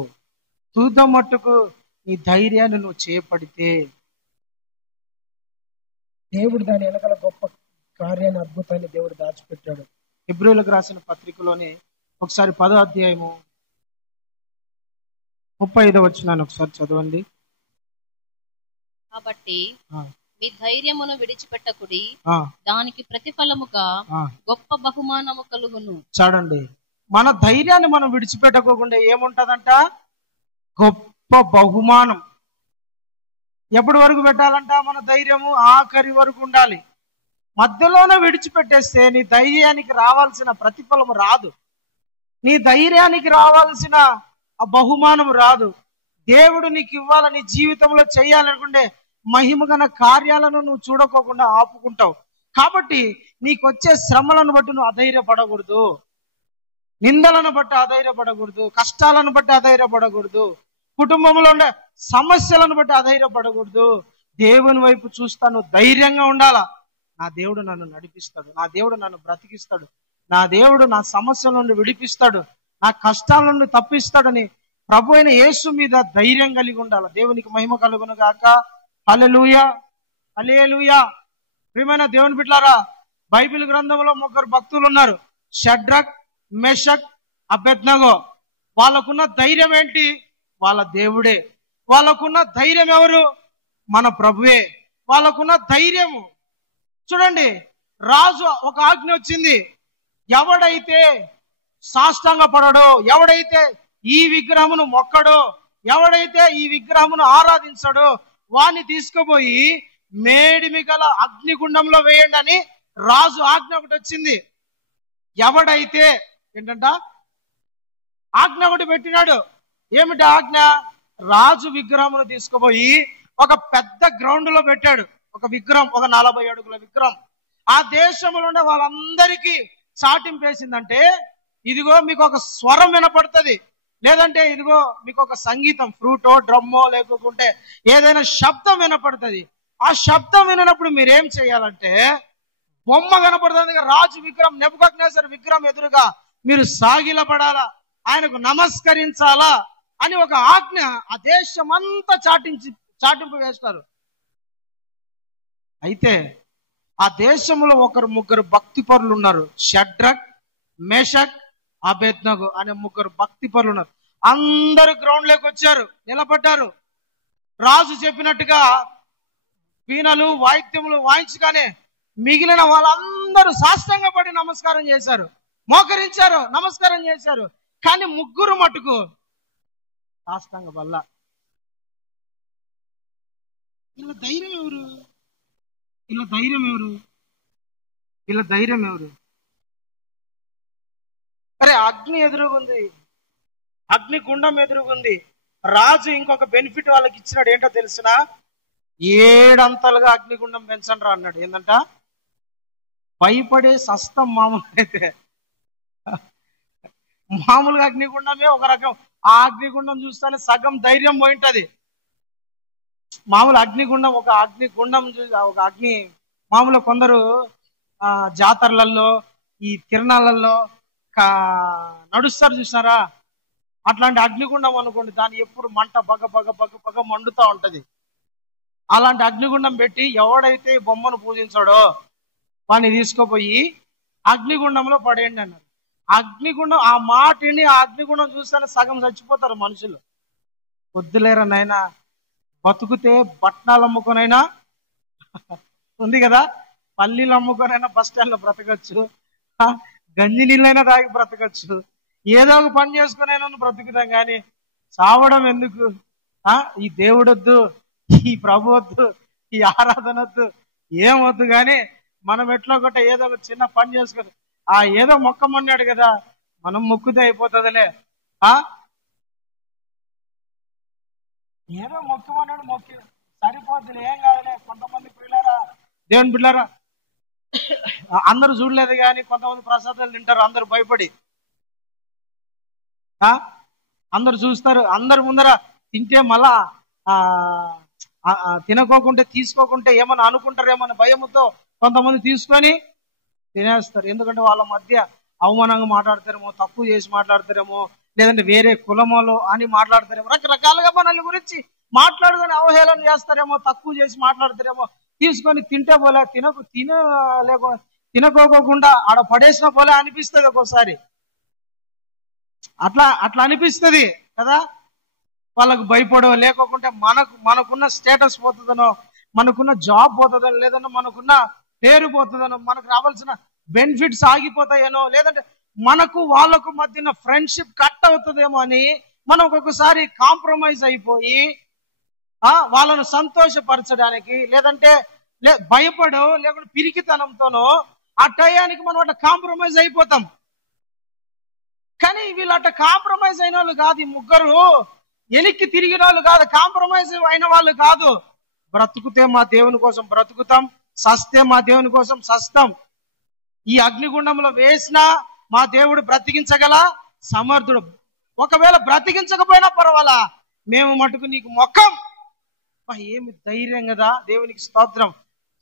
తుద మట్టుకు నీ ధైర్యాన్ని నువ్వు చేపడితే దేవుడు దాని వెనకాల గొప్ప కార్యాన్ని, అద్భుతాన్ని దేవుడు దాచిపెట్టాడు. హెబ్రీయులకు రాసిన పత్రికలోనే ఒకసారి 10వ అధ్యాయము 35వ వచనాన్ని ఒకసారి చదవండి. కాబట్టి మీ ధైర్యమును విడిచిపెట్టకుడి, దానికి ప్రతిఫలముగా గొప్ప బహుమానము కలుగును. చూడండి, మన ధైర్యాన్ని మనం విడిచిపెట్టకోకుండా ఏముంటదంట? గొప్ప బహుమానం. ఎప్పటి వరకు పెట్టాలంట మన ధైర్యము? ఆఖరి వరకు ఉండాలి. మధ్యలోనే విడిచిపెట్టేస్తే నీ ధైర్యానికి రావాల్సిన ప్రతిఫలం రాదు, నీ ధైర్యానికి రావాల్సిన ఆ బహుమానం రాదు. దేవుడు నీకు ఇవ్వాలని, నీ జీవితంలో చేయాలనుకుంటే మహిమగల కార్యాలను నువ్వు చూడకోకుండా ఆపుకుంటావు. కాబట్టి నీకు వచ్చే శ్రమలను బట్టి నువ్వు అధైర్యపడకూడదు, నిందలను బట్టి అధైర్యపడకూడదు, కష్టాలను బట్టి అధైర్యపడకూడదు, కుటుంబంలో ఉండే సమస్యలను బట్టి అధైర్యపడకూడదు. దేవుని వైపు చూస్తాను, ధైర్యంగా ఉండాలా. నా దేవుడు నన్ను నడిపిస్తాడు, నా దేవుడు నన్ను బ్రతికిస్తాడు, నా దేవుడు నా సమస్యల నుండి విడిపిస్తాడు, నా కష్టాల నుండి తప్పిస్తాడని ప్రభు అయిన యేసు మీద ధైర్యం కలిగి ఉండాలి. దేవునికి మహిమ కలుగును గాక. హల్లెలూయా, హల్లెలూయా. ప్రియమైన దేవుని బిడ్డలారా, బైబిల్ గ్రంథంలో 3 భక్తులు ఉన్నారు, షడ్రక్, మెషక్, అబేద్నగో. వాళ్ళకున్న ధైర్యం ఏంటి? వాళ్ళ దేవుడే. వాళ్ళకున్న ధైర్యం ఎవరు? మన ప్రభువే. వాళ్ళకున్న ధైర్యము చూడండి. రాజు ఒక ఆజ్ఞ వచ్చింది, ఎవడైతే సాష్టాంగ పడడో, ఎవడైతే ఈ విగ్రహమును మొక్కడో, ఎవడైతే ఈ విగ్రహమును ఆరాధించడో వాణ్ణి తీసుకుపోయి మేడిమి గల అగ్నిగుండంలో వేయండి అని రాజు ఆజ్ఞ ఒకటి వచ్చింది. ఎవడైతే ఏంటంట ఆజ్ఞ ఒకటి పెట్టినాడు. ఏమిటి ఆజ్ఞ? రాజు విగ్రహమును తీసుకుపోయి ఒక పెద్ద గ్రౌండ్ లో పెట్టాడు. ఒక విగ్రహం, ఒక 40 అడుగుల విగ్రహం. ఆ దేశంలో ఉండే వాళ్ళందరికీ చాటింపేసిందంటే, ఇదిగో మీకు ఒక స్వరం వినపడుతుంది, లేదంటే ఇదిగో మీకు ఒక సంగీతం, ఫ్రూటో డ్రమ్మో లేకుంటే ఏదైనా శబ్దం వినపడుతుంది. ఆ శబ్దం వినప్పుడు మీరేం చేయాలంటే, బొమ్మ కనపడుతుంది రాజు విగ్రహం, నెబుకద్నెజర్ విగ్రహం ఎదురుగా మీరు సాగిలపడాలా, ఆయనకు నమస్కరించాలా అని ఒక ఆజ్ఞ ఆ దేశం అంతా చాటింపు వేస్తారు. అయితే ఆ దేశంలో 1-3 భక్తి పరులు ఉన్నారు. షడ్రక్, మేషక్, అబేద్నగో అనే 3 భక్తి పరులు ఉన్నారు. అందరూ గ్రౌండ్ లోకి వచ్చారు, నిలబడ్డారు. రాజు చెప్పినట్టుగా వీణలు వాయిద్యములు వాయించగానే మిగిలిన వాళ్ళందరూ సాష్టాంగపడి నమస్కారం చేశారు, మోకరించారు, నమస్కారం చేశారు. కానీ 3 మటుకు సాష్టాంగ వల్ల. వీళ్ళ ధైర్యం ఎవరు? వీళ్ళ ధైర్యం ఎవరు? వీళ్ళ ధైర్యం ఎవరు? అరే, అగ్ని ఎదురుగుంది, అగ్ని గుండం ఎదురుగుంది. రాజు ఇంకొక బెనిఫిట్ వాళ్ళకి ఇచ్చినాడు. ఏంటో తెలిసిన? 7 అంతలుగా అగ్నిగుండం పెంచండి రా అన్నాడు. ఏంటంట? భయపడే సస్తం. మామూలుగా అయితే మామూలుగా అగ్నిగుండమే ఒక రకం. ఆ అగ్నిగుండం చూస్తేనే సగం ధైర్యం పోయింటది. మామూలు అగ్నిగుండం, ఒక అగ్నిగుండం ఒక అగ్ని మామూలు కొందరు జాతరలలో ఈ తిరణాలలో నడుస్తారు చూసారా, అట్లాంటి అగ్నిగుండం అనుకోండి, దాని ఎప్పుడు మంట బగ బగ బగ బగ మండుతా ఉంటది. అలాంటి అగ్నిగుండం పెట్టి ఎవడైతే ఈ బొమ్మను పూజించాడో వాడిని తీసుకుపోయి అగ్నిగుండంలో పడేయండి అన్నారు. అగ్నిగుండం, ఆ మాటని ఆ అగ్నిగుండం చూస్తేనే సగం చచ్చిపోతారు మనుషులు. వద్దులేరా నాయనా, బతుకుతే బట్నాలు అమ్ముకొనైనా ఉంది కదా, పల్లీలు అమ్ముకొనైనా బస్ స్టాండ్లో బ్రతకచ్చు, గంజి నీళ్ళైనా తాగి బ్రతకచ్చు, ఏదో ఒక పని చేసుకునైనా బ్రతుకుతాం. కానీ చావడం ఎందుకు? ఈ దేవుడొద్దు, ఈ ప్రభు వద్దు, ఈ ఆరాధన వద్దు, ఏమొద్దు. కానీ మనం ఎట్లా ఒకటి ఏదో ఒక చిన్న పని చేసుకుని ఏదో మొక్కమన్నాడు కదా, మనం మొక్కుతే అయిపోతుందిలే. ఏదో మొక్కమన్నాడు, మొక్కి సరిపోతుంది, ఏం కాదులే. కొంతమంది పిల్లరా, దేవుని పిల్లరా, అందరూ చూడలేదు కానీ కొంతమంది ప్రసాదాలు తింటారు అందరూ భయపడి. అందరు చూస్తారు, అందరు ముందర తింటే మళ్ళా తినకోకుంటే తీసుకోకుంటే ఏమన్నా అనుకుంటారేమో భయముతో కొంతమంది తీసుకొని తినేస్తారు. ఎందుకంటే వాళ్ళ మధ్య అవమానంగా మాట్లాడతారేమో, తక్కువ చేసి మాట్లాడతారేమో, లేదంటే వేరే కులమోలో అని మాట్లాడతారేమో, రకరకాలుగా మనల్ని గురించి మాట్లాడుకొని అవహేళన చేస్తారేమో, తక్కువ చేసి మాట్లాడతారేమో. తీసుకొని తింటే పోలే, తినకోకుండా ఆడ పడేసిన పోలే అనిపిస్తుంది ఒక్కోసారి. అట్లా అనిపిస్తుంది కదా. వాళ్ళకు భయపడో, లేకోకుంటే మనకున్న స్టేటస్ పోతుందనో, మనకున్న జాబ్ పోతుందనో, లేదన్నా మనకున్న పేరు పోతుందనో, మనకు రావాల్సిన బెనిఫిట్స్ ఆగిపోతాయేనో, లేదంటే మనకు వాళ్ళకు మధ్యన ఫ్రెండ్షిప్ కట్ అవుతుందేమో అని మనం ఒక్కొక్కసారి కాంప్రమైజ్ అయిపోయి వాళ్ళను సంతోషపరచడానికి, లేదంటే భయపడో, లేకుంటే పిరికితనంతోనో ఆ టయానికి మనం అట్లా కాంప్రమైజ్ అయిపోతాం. కానీ వీళ్ళు అట్లా కాంప్రమైజ్ అయిన వాళ్ళు కాదు. ఈ ముగ్గురు వెనక్కి తిరిగిన వాళ్ళు కాదు, కాంప్రమైజ్ అయిన వాళ్ళు కాదు. బ్రతుకుతే మా దేవుని కోసం బ్రతుకుతాం, సస్తే మా దేవుని కోసం సస్తాం. ఈ అగ్నిగుండంలో వేసినా మా దేవుడు బ్రతికించగల సమర్థుడు. ఒకవేళ బ్రతికించకపోయినా పర్వాలా, మేము మటుకు నీకు మొక్కం. ఏమి ధైర్యం కదా, దేవునికి స్తోత్రం.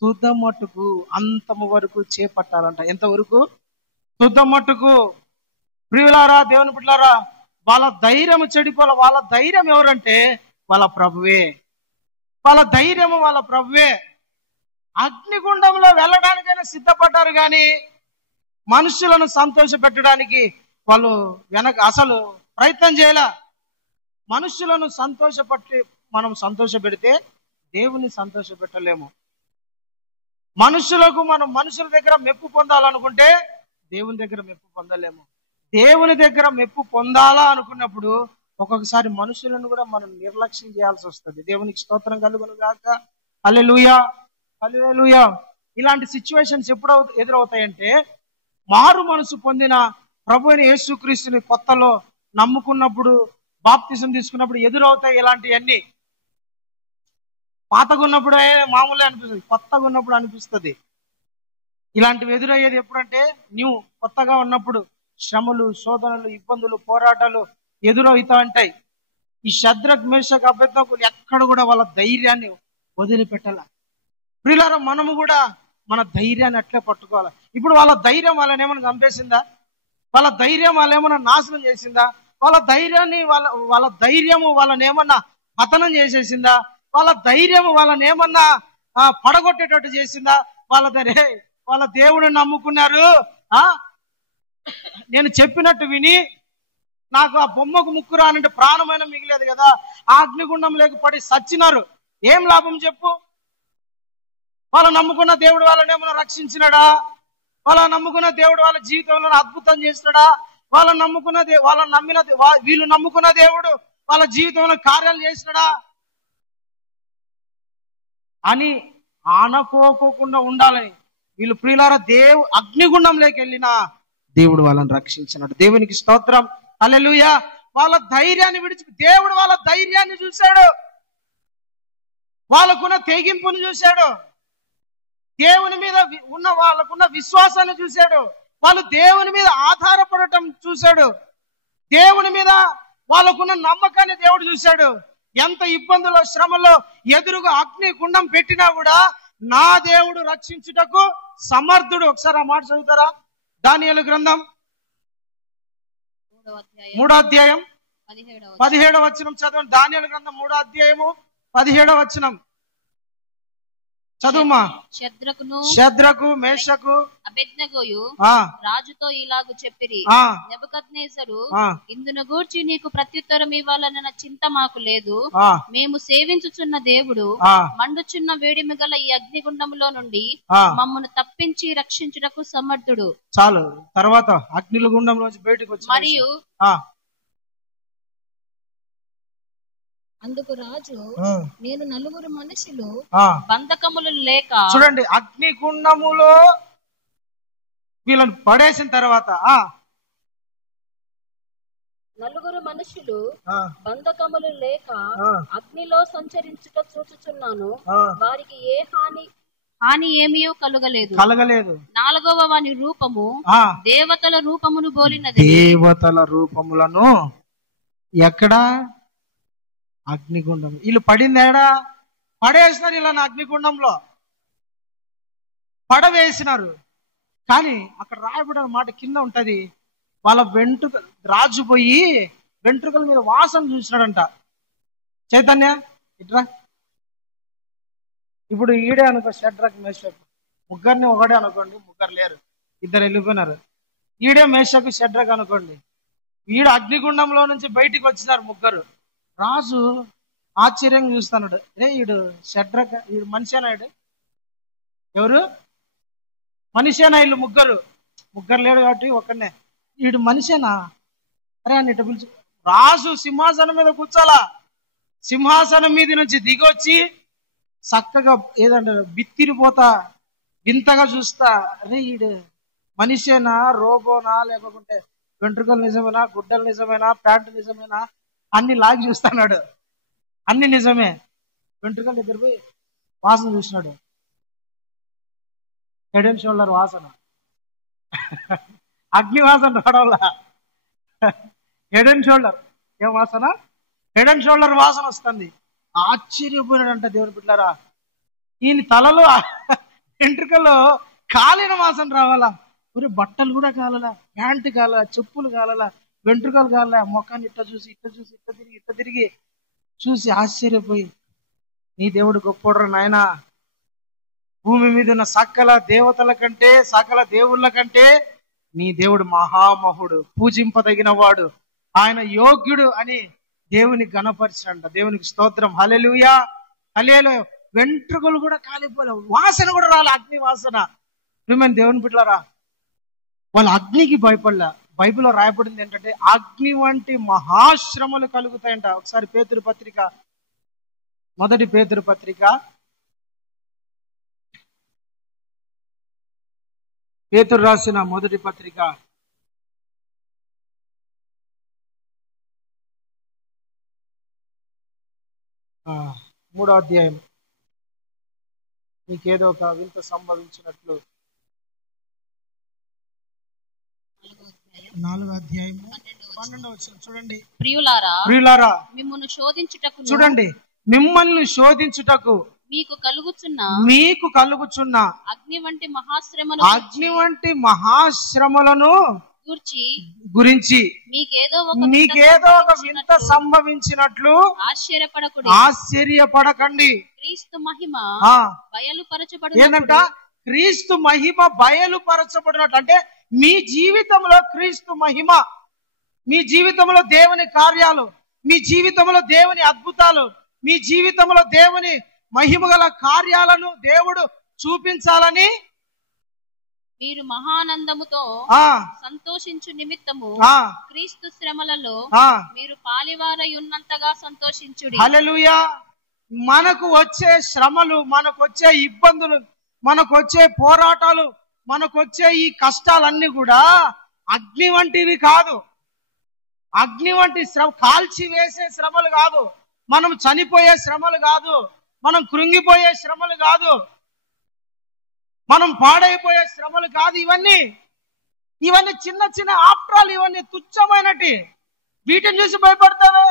తుద మట్టుకు అంతము వరకు చేపట్టాలంట. ఎంతవరకు? తుద మట్టుకు. ప్రియులారా, దేవుని బిడ్డలారా, వాళ్ళ ధైర్యం చెడిపోలే. వాళ్ళ ధైర్యం ఎవరంటే వాళ్ళ ప్రభువే. వాళ్ళ ధైర్యము వాళ్ళ ప్రభువే. అగ్నిగుండంలో వెళ్ళడానికైనా సిద్ధపడ్డారు, కానీ మనుషులను సంతోష పెట్టడానికి వాళ్ళు అసలు ప్రయత్నం చేయలే. మనుషులను మనం సంతోష పెడితే దేవుని సంతోష పెట్టలేము. మనం మనుషుల దగ్గర మెప్పు పొందాలనుకుంటే దేవుని దగ్గర మెప్పు పొందలేము. దేవుని దగ్గర మెప్పు పొందాలా అనుకున్నప్పుడు ఒక్కొక్కసారి మనుషులను కూడా మనం నిర్లక్ష్యం చేయాల్సి వస్తుంది. దేవునికి స్తోత్రం కలుగును గాక. హల్లెలూయా, హల్లెలూయా. ఇలాంటి సిచ్యువేషన్స్ ఎప్పుడు ఎదురవుతాయంటే, మారు మనసు పొందిన ప్రభు అయిన యేసుక్రీస్తుని కొత్తలో నమ్ముకున్నప్పుడు, బాప్తిజం తీసుకున్నప్పుడు ఎదురవుతాయి ఇలాంటివన్నీ. పాతగా ఉన్నప్పుడు మామూలే అనిపిస్తుంది, కొత్తగా ఉన్నప్పుడు అనిపిస్తుంది. ఇలాంటివి ఎదురయ్యేది ఎప్పుడంటే కొత్తగా ఉన్నప్పుడు శ్రమలు, శోధనలు, ఇబ్బందులు, పోరాటాలు ఎదురవుతా ఉంటాయి. ఈ శద్రక్, మేషక్, అబేద్నెగోలు ఎక్కడ కూడా వాళ్ళ ధైర్యాన్ని వదిలిపెట్టాల. ప్రియులారా, మనము కూడా మన ధైర్యాన్ని అట్లే పట్టుకోవాలి. ఇప్పుడు వాళ్ళ ధైర్యం వాళ్ళని ఏమైనా చంపేసిందా? వాళ్ళ ధైర్యం వాళ్ళు ఏమైనా నాశనం చేసిందా? వాళ్ళ ధైర్యము వాళ్ళని ఏమన్నా పతనం చేసేసిందా? వాళ్ళ ధైర్యం వాళ్ళని ఏమన్నా పడగొట్టేటట్టు చేసిందా? వాళ్ళ దేవుడిని నమ్ముకున్నారు, నేను చెప్పినట్టు విని నాకు ఆ బొమ్మకు ముక్కు రానంటే ప్రాణమైన మిగిలేదు కదా, ఆ అగ్నిగుండం లేకపోడి సచ్చినారు. ఏం లాభం చెప్పు? వాళ్ళు నమ్ముకున్న దేవుడు వాళ్ళని ఏమైనా రక్షించినాడా? వాళ్ళ నమ్ముకున్న దేవుడు వాళ్ళ జీవితంలో అద్భుతం చేసినాడా? వీళ్ళు నమ్ముకున్న దేవుడు వాళ్ళ జీవితంలో కార్యాలు చేసినాడా అని ఆనకోకుండా ఉండాలని వీళ్ళు ప్రియులారా అగ్నిగుండంలోకి వెళ్ళినా దేవుడు వాళ్ళని రక్షించినాడు. దేవునికి స్తోత్రం, హల్లెలూయా. వాళ్ళ ధైర్యాన్ని దేవుడు వాళ్ళ ధైర్యాన్ని చూశాడు, వాళ్ళకున్న తెగింపును చూశాడు, దేవుని మీద వాళ్ళకున్న విశ్వాసాన్ని చూశాడు, వాళ్ళు దేవుని మీద ఆధారపడటం చూశాడు, దేవుని మీద వాళ్ళకున్న నమ్మకాన్ని దేవుడు చూశాడు. ఎంత ఇబ్బందులో, శ్రమలో ఎదురుగా అగ్ని గుండం పెట్టినా కూడా నా దేవుడు రక్షించుటకు సమర్థుడు. ఒకసారి ఆ మాట చదువుతారా? దానియేలు గ్రంథం 3వ అధ్యాయం 17వ వచనం చదవండి. దానియేలు గ్రంథం 3వ అధ్యాయము 17వ వచనం. చదువుమా. షద్రకు మేషకు అబేద్నెగోయు రాజుతో ఇలాగు చెప్పిరి, నెబుకద్నెజరు ఇందును గూర్చి నీకు ప్రత్యుత్తరం ఇవ్వాలన్న చింత మాకు లేదు. మేము సేవించుచున్న దేవుడు మండుచున్న వేడిమి గల ఈ అగ్నిగుండములో నుండి మమ్మను తప్పించి రక్షించుటకు సమర్థుడు. చాలు, తర్వాత అగ్నిగుండంలోంచి బయటకు వచ్చి మరియు అందుకు రాజు, నేను నలుగురు మనుషులు బంధకములు లేక. చూడండి, అగ్నిగుండములో వీళ్ళని పడేసిన తర్వాత నలుగురు మనుషులు బంధకములు లేక అగ్నిలో సంచరించుట చూచుచున్నాను, వారికి ఏ హాని ఏమీ కలగలేదు. నాలుగవ వాని రూపము దేవతల రూపమును పోలినది. దేవతల రూపములను ఎక్కడా? అగ్నిగుండం. వీళ్ళు పడిందేడా? పడేసినారు. ఇలా అగ్నిగుండంలో పడవేసినారు. కానీ అక్కడ రాయబడిన మాట కింద ఉంటది, వాళ్ళ రాజు పోయి వెంట్రుకల మీద వాసన చూసినాడంట. చైతన్య ఇట్రా. ఇప్పుడు ఈడే అనుకో, షడ్రక్ మేషకు, ముగ్గురిని ఒకడే అనుకోండి, ముగ్గురు లేరు, ఇద్దరు వెళ్ళిపోయినారు. ఈడే మేషకు షడ్రక్ అనుకోండి. ఈడు అగ్నిగుండంలో నుంచి బయటికి వచ్చినారు ముగ్గురు. రాజు ఆశ్చర్యంగా చూస్తున్నాడు, రే ఈడు షడ్రక్, ఈడు మనిషేనా? ఈడు ఎవరు? మనిషేనా? వీళ్ళు ముగ్గురు లేడు కాబట్టి ఒక్కడనే. ఈడు మనిషేనా? అరే అని ఇట్ట పిలిచి, రాజు సింహాసనం మీద కూర్చోాలా, సింహాసనం మీద నుంచి దిగొచ్చి చక్కగా ఏదంటారు బిత్తిరిపోతా వింతగా చూస్తా, అరే ఈడు మనిషేనా, రోబోనా, లేకపోతే వెంట్రుకలు నిజమేనా, గుడ్డలు నిజమేనా, ప్యాంటు నిజమేనా, అన్ని లాగి చూస్తున్నాడు. అన్ని నిజమే. వెంట్రుకలు దగ్గర పోయి వాసన చూసినాడు. హెడ్ అండ్ షోల్డర్ వాసన, అగ్ని వాసన రావడంలా. హెడ్ అండ్ షోల్డర్ ఏం వాసన? హెడ్ అండ్ షోల్డర్ వాసన వస్తుంది. ఆశ్చర్యపోయినాడంట దేవుని బిడ్డలారా. ఈయన తలలో వెంట్రుకల్లో కాలిన వాసన రావాలా? ఒరే బట్టలు కూడా కాలలా, ప్యాంటు కాల, చెప్పులు కాలలా, వెంట్రుకలు కాలలా. మొఖాన్ని ఇట్ట చూసి ఇట్ట తిరిగి చూసి ఆశ్చర్యపోయి, నీ దేవుడు గొప్పోడ్రా నాయనా, భూమి మీద ఉన్న సకల దేవతల కంటే, సకల దేవుళ్ళ కంటే నీ దేవుడు మహామహుడు, పూజింపదగిన వాడు, ఆయన యోగ్యుడు అని దేవుని గణపరిచాడంట. దేవునికి స్తోత్రం. హల్లెలూయా, హల్లెలూయా. వెంట్రుకలు కూడా కాలిపోలేవు, వాసన కూడా రాలే, అగ్ని వాసన. ప్రియమైన దేవుని బిడ్డలారా, వాళ్ళు అగ్నికి భయపడలే. బైబిల్లో రాయబడింది ఏంటంటే అగ్ని వంటి మహాశ్రమలు కలుగుతాయంట. ఒకసారి పేతురు పత్రిక, మొదటి పేతురు పత్రిక, పేతురు రాసిన మొదటి పత్రిక 3వ అధ్యాయం. మీకేదో ఒక వింత సంభవించినట్లు 4వ అధ్యాయం 12వ వచనం చూడండి. ప్రియులారా, మిమ్మును శోధించుటకు, చూడండి, మిమ్మల్ని శోధించుటకు మీకు కలుగుచున్న అగ్ని వంటి మహాశ్రమలను గురించి మీకేదో ఒక వింత సంభవించినట్లు ఆశ్చర్యపడకండి. క్రీస్తు మహిమ ఏంటంట? క్రీస్తు మహిమ బయలుపరచబడినట్లు. అంటే మీ జీవితంలో క్రీస్తు మహిమ, మీ జీవితంలో దేవుని కార్యాలు, మీ జీవితంలో దేవుని అద్భుతాలు, మీ జీవితంలో దేవుని మహిమ గల కార్యాలను దేవుడు చూపించాలని మీరు మహానందముతో సంతోషించు నిమిత్తము క్రీస్తు శ్రమలలో మీరు పాలివారై ఉన్నంతగా సంతోషించుడి. హల్లెలూయా. మనకు వచ్చే శ్రమలు, మనకు వచ్చే ఇబ్బందులు, మనకు వచ్చే పోరాటాలు, మనకు వచ్చే ఈ కష్టాలన్నీ కూడా అగ్ని వంటివి కాదు. అగ్ని వంటి శ్రమ, కాల్చి వేసే శ్రమలు కాదు, మనం చనిపోయే శ్రమలు కాదు, మనం కృంగిపోయే శ్రమలు కాదు, మనం పాడైపోయే శ్రమలు కాదు. ఇవన్నీ చిన్న చిన్న ఆప్రాలు, ఇవన్నీ తుచ్చమైనటి. వీటిని చూసి భయపడతావే,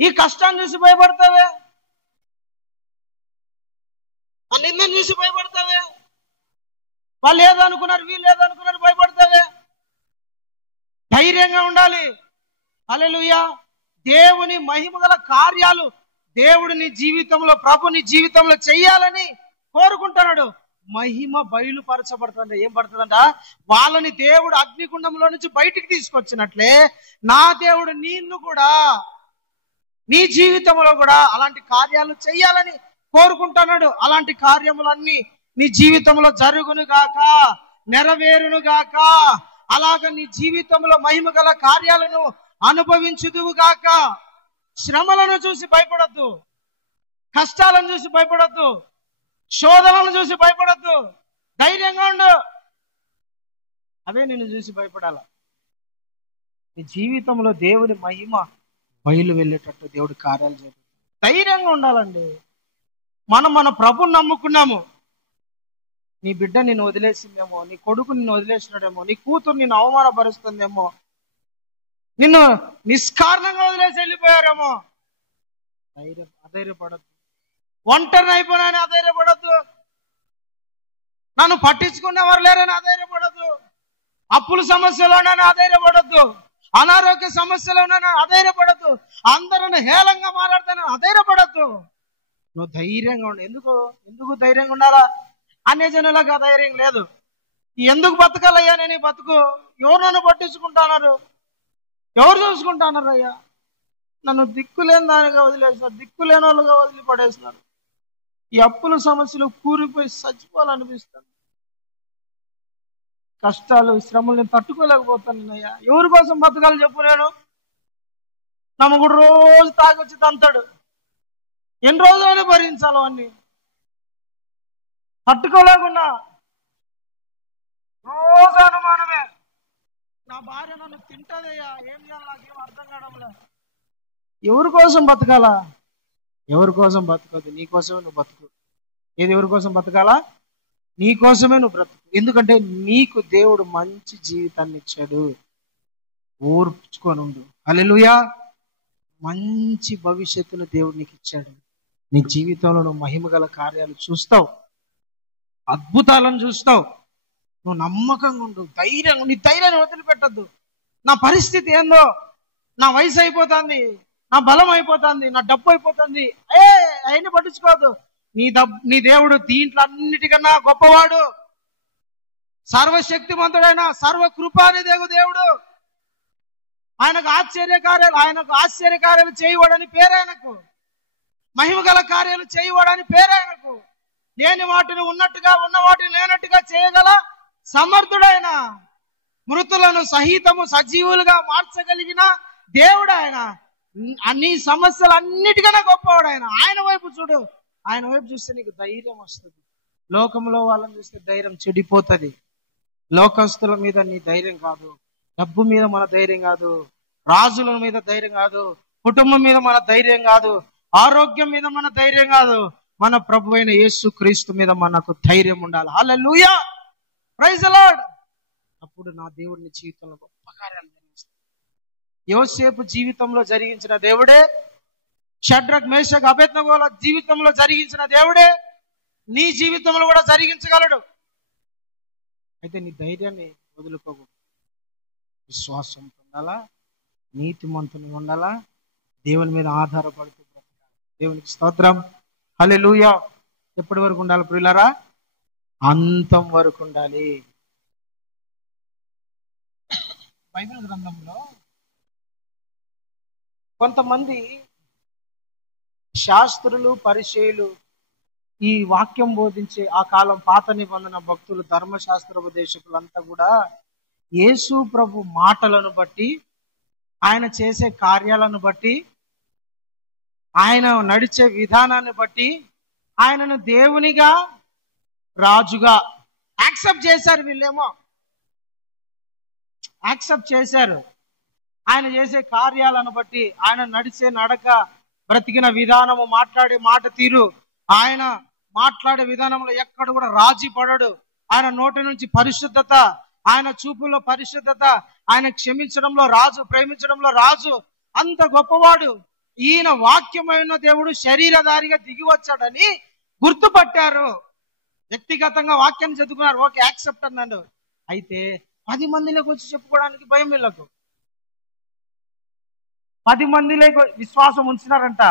ఈ కష్టాన్ని చూసి భయపడతావే, ఆ నిందను చూసి భయపడతావే, వాళ్ళు ఏదో అనుకున్నారు, వీళ్ళు ఏదో అనుకున్నారు, భయపడతావే. ధైర్యంగా ఉండాలి. హల్లెలూయా. దేవుని మహిమ గల కార్యాలు దేవుడు నీ జీవితంలో, ప్రభు నీ జీవితంలో చెయ్యాలని కోరుకుంటున్నాడు. మహిమ బయలుపరచబడుతుంది. ఏం పడుతుందంట? వాళ్ళని దేవుడు అగ్నిగుండంలో నుంచి బయటికి తీసుకొచ్చినట్లే నా దేవుడు నిన్ను కూడా, నీ జీవితంలో కూడా అలాంటి కార్యాలు చెయ్యాలని కోరుకుంటున్నాడు. అలాంటి కార్యములన్నీ నీ జీవితంలో జరుగును గాక, నెరవేరును గాక. అలాగ నీ జీవితంలో మహిమ గల కార్యాలను అనుభవించుదువు గాక. శ్రమలను చూసి భయపడద్దు, కష్టాలను చూసి భయపడద్దు, శోధనలను చూసి భయపడద్దు. ధైర్యంగా ఉండు. అవే నిన్ను చూసి భయపడాల. నీ జీవితంలో దేవుని మహిమ బయలు వెళ్ళేటట్టు దేవుడి కార్యాలు చేయాలి. ధైర్యంగా ఉండాలండి. మనం మన ప్రభుని నమ్ముకున్నాము. నీ బిడ్డ నిన్ను వదిలేసిందేమో, నీ కొడుకు నిన్ను వదిలేసినాడేమో, నీ కూతురు నిన్ను అవమానపరుస్తుందేమో, నిన్ను నిష్కారణంగా వదిలేసి వెళ్ళిపోయారేమో. అధైర్యపడద్దు. ఒంటరిని అయిపోయినాయని అధైర్యపడద్దు. నన్ను పట్టించుకునేవారు లేరని అధైర్యపడద్దు. అప్పుల సమస్యలోనని అధైర్యపడద్దు. అనారోగ్య సమస్యలోనని అధైర్యపడద్దు. అందరూ హేళంగా మాట్లాడతానని అధైర్యపడద్దు. నువ్వు ధైర్యంగా ఉండు. ఎందుకు ధైర్యంగా ఉండాలా? అన్య జనులకు ధైర్యం లేదు. ఎందుకు బతకాలయ్యా నేను ఈ బతుకు? ఎవరు నన్ను పట్టించుకుంటున్నారు? ఎవరు చూసుకుంటున్నారు? అయ్యా నన్ను దిక్కులేని దానిగా వదిలేసినారు, దిక్కులేని వాళ్ళుగా వదిలిపడేసినారు. ఈ అప్పుల సమస్యలు కూరిపోయి చచ్చిపోవాలనిపిస్తాను. కష్టాలు, శ్రమలు నేను తట్టుకోలేకపోతానయ్యా. ఎవరి కోసం బతకాలి చెప్పు? నేను నమ్మకుడు రోజు తాగొచ్చి తంతాడు. ఎన్ని రోజులైనా భరించాలో అన్ని తట్టుకోలేకున్నా. రోజు అనుమానమే. నా భార్య నన్ను తింటదయ్యా, ఏం చేయాలి నాకేం అర్థం కావడంలే. ఎవరి కోసం బతకాలా? ఎవరి కోసం బతకదు, నీ కోసమే నువ్వు బతుకు. ఏది ఎవరి కోసం బతకాలా? నీ కోసమే నువ్వు బ్రతుకు. ఎందుకంటే నీకు దేవుడు మంచి జీవితాన్ని ఇచ్చాడు. ఓర్చుకొని ఉండు. హల్లెలూయా. మంచి భవిష్యత్తును దేవుడు నీకు ఇచ్చాడు. నీ జీవితంలో నువ్వు మహిమ గల కార్యాలు చూస్తావు, అద్భుతాలను చూస్తావు. నువ్వు నమ్మకంగా ఉండు, ధైర్యంగా. నీ ధైర్యాన్ని వదిలిపెట్టద్దు. నా పరిస్థితి ఏందో, నా వయసు అయిపోతుంది, నా బలం అయిపోతుంది, నా డబ్బు అయిపోతుంది, అవన్నీ పట్టించుకోవద్దు. నీ దేవుడు దీంట్లో అన్నిటికన్నా గొప్పవాడు, సర్వశక్తిమంతుడైన సర్వకృపాని దేవుడు. ఆయనకు ఆశ్చర్యకార్యాలు చేయవాడని పేరు ఆయనకు. మహిమ గల కార్యాలు చేయవాడని పేరు ఆయనకు. లేని వాటిని ఉన్నట్టుగా, ఉన్న వాటిని లేనట్టుగా చేయగల సమర్థుడైన, మృతులను సహితము సజీవులుగా మార్చగలిగిన దేవుడు ఆయన. అన్ని సమస్యలు అన్నిటికన్నా గొప్పవాడు ఆయన. ఆయన వైపు చూడు. ఆయన వైపు చూస్తే నీకు ధైర్యం వస్తుంది. లోకంలో వాళ్ళని చూస్తే ధైర్యం చెడిపోతుంది. లోకస్తుల మీద నీ ధైర్యం కాదు, డబ్బు మీద మన ధైర్యం కాదు, రాజుల మీద ధైర్యం కాదు, కుటుంబం మీద మన ధైర్యం కాదు, ఆరోగ్యం మీద మన ధైర్యం కాదు. మన ప్రభు అయిన యేసు క్రీస్తు మీద మనకు ధైర్యం ఉండాలి. హల్లెలూయా, ప్రైజ్ ది లార్డ్. అప్పుడు నా దేవుడిని జీవితంలో గొప్ప కార్యాలు జరిగిస్తాడు. యోసేపు జీవితంలో జరిగించిన దేవుడే, షడ్రక్ మేషక్ అబేద్నెగోల జీవితంలో జరిగించిన దేవుడే నీ జీవితంలో కూడా జరిగించగలడు. అయితే నీ ధైర్యాన్ని వదులుకోకూడదు. విశ్వాసంతో ఉండాలా, నీతిమంతుని ఉండాలా, దేవుని మీద ఆధారపడుతూ బ్రతకాలి. దేవునికి స్తోత్రం. హల్లెలూయా. ఎప్పటి వరకు ఉండాలి ప్రియులారా? అంతం వరకు ఉండాలి. బైబిల్ గ్రంథంలో కొంతమంది శాస్త్రులు, పరిచయులు, ఈ వాక్యం బోధించే ఆ కాలం పాత నిబంధన భక్తులు, ధర్మశాస్త్ర ఉపదేశకులంతా కూడా యేసు ప్రభు మాటలను బట్టి, ఆయన చేసే కార్యాలను బట్టి, ఆయన నడిచే విధానాన్ని బట్టి ఆయనను దేవునిగా, రాజుగా యాక్సెప్ట్ చేశారు. వీళ్ళేమో యాక్సెప్ట్ చేశారు. ఆయన చేసే కార్యాలను బట్టి, ఆయన నడిచే నడక, బ్రతికిన విధానము, మాట్లాడే మాట తీరు, ఆయన మాట్లాడే విధానంలో ఎక్కడ కూడా రాజీ పడడు. ఆయన నోటి నుంచి పరిశుద్ధత, ఆయన చూపుల్లో పరిశుద్ధత, ఆయన క్షమించడంలో రాజు, ప్రేమించడంలో రాజు, అంత గొప్పవాడు. ఈయన వాక్యమైన దేవుడు శరీరధారిగా దిగి వచ్చాడని గుర్తుపట్టారు. వ్యక్తిగతంగా వాక్యాన్ని చదువుకున్నారు, ఓకే యాక్సెప్ట్ అన్నాడు. అయితే 10 మందిలోకి వచ్చి చెప్పుకోవడానికి భయం వీళ్ళకు. 10 మందిలోకి విశ్వాసం ఉంచినారంట,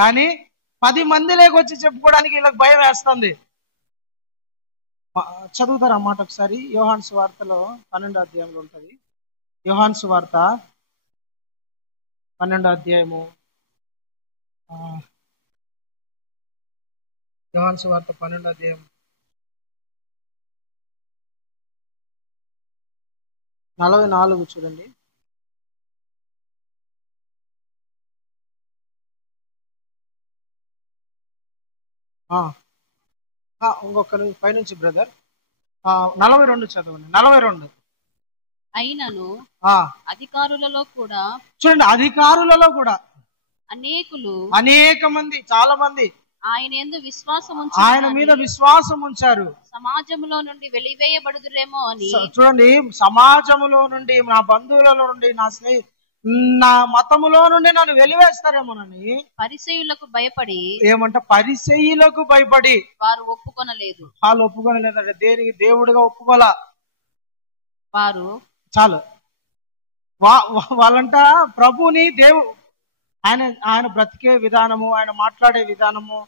కానీ 10 మందిలోకి వచ్చి చెప్పుకోవడానికి వీళ్ళకి భయం వేస్తుంది. చదువుతారు అన్నమాట ఒకసారి. యోహాను సువార్తలో 12వ అధ్యాయంలో ఉంటుంది. యోహాను సువార్త 12వ అధ్యాయము. యోహాను సువార్త 12వ అధ్యాయం 44 చూడండి. ఇంకొక పైనుంచి బ్రదర్ 42 చదవండి. 42. అయినను అధికారులలో కూడా చూడండి, అధికారులలో కూడా అనేక మంది, చాలా మంది ఆయన మీద విశ్వాసం ఉంచారు. సమాజంలో నుండి వెలివేయబడుదురేమో అని. చూడండి, సమాజంలో నుండి, నా బంధువులలో నుండి, నా మతములో నుండి నన్ను వెలివేస్తారేమోనని పరిసయ్యులకు భయపడి, పరిసయ్యులకు భయపడి వారు ఒప్పుకొనలేదు. వాళ్ళు ఒప్పుకొనలేదంటే దేనికి దేవుడిగా ఒప్పుకోలా వారు. చాలు, వాళ్ళంట ప్రభుని ఆయన బ్రతికే విధానము, ఆయన మాట్లాడే విధానము,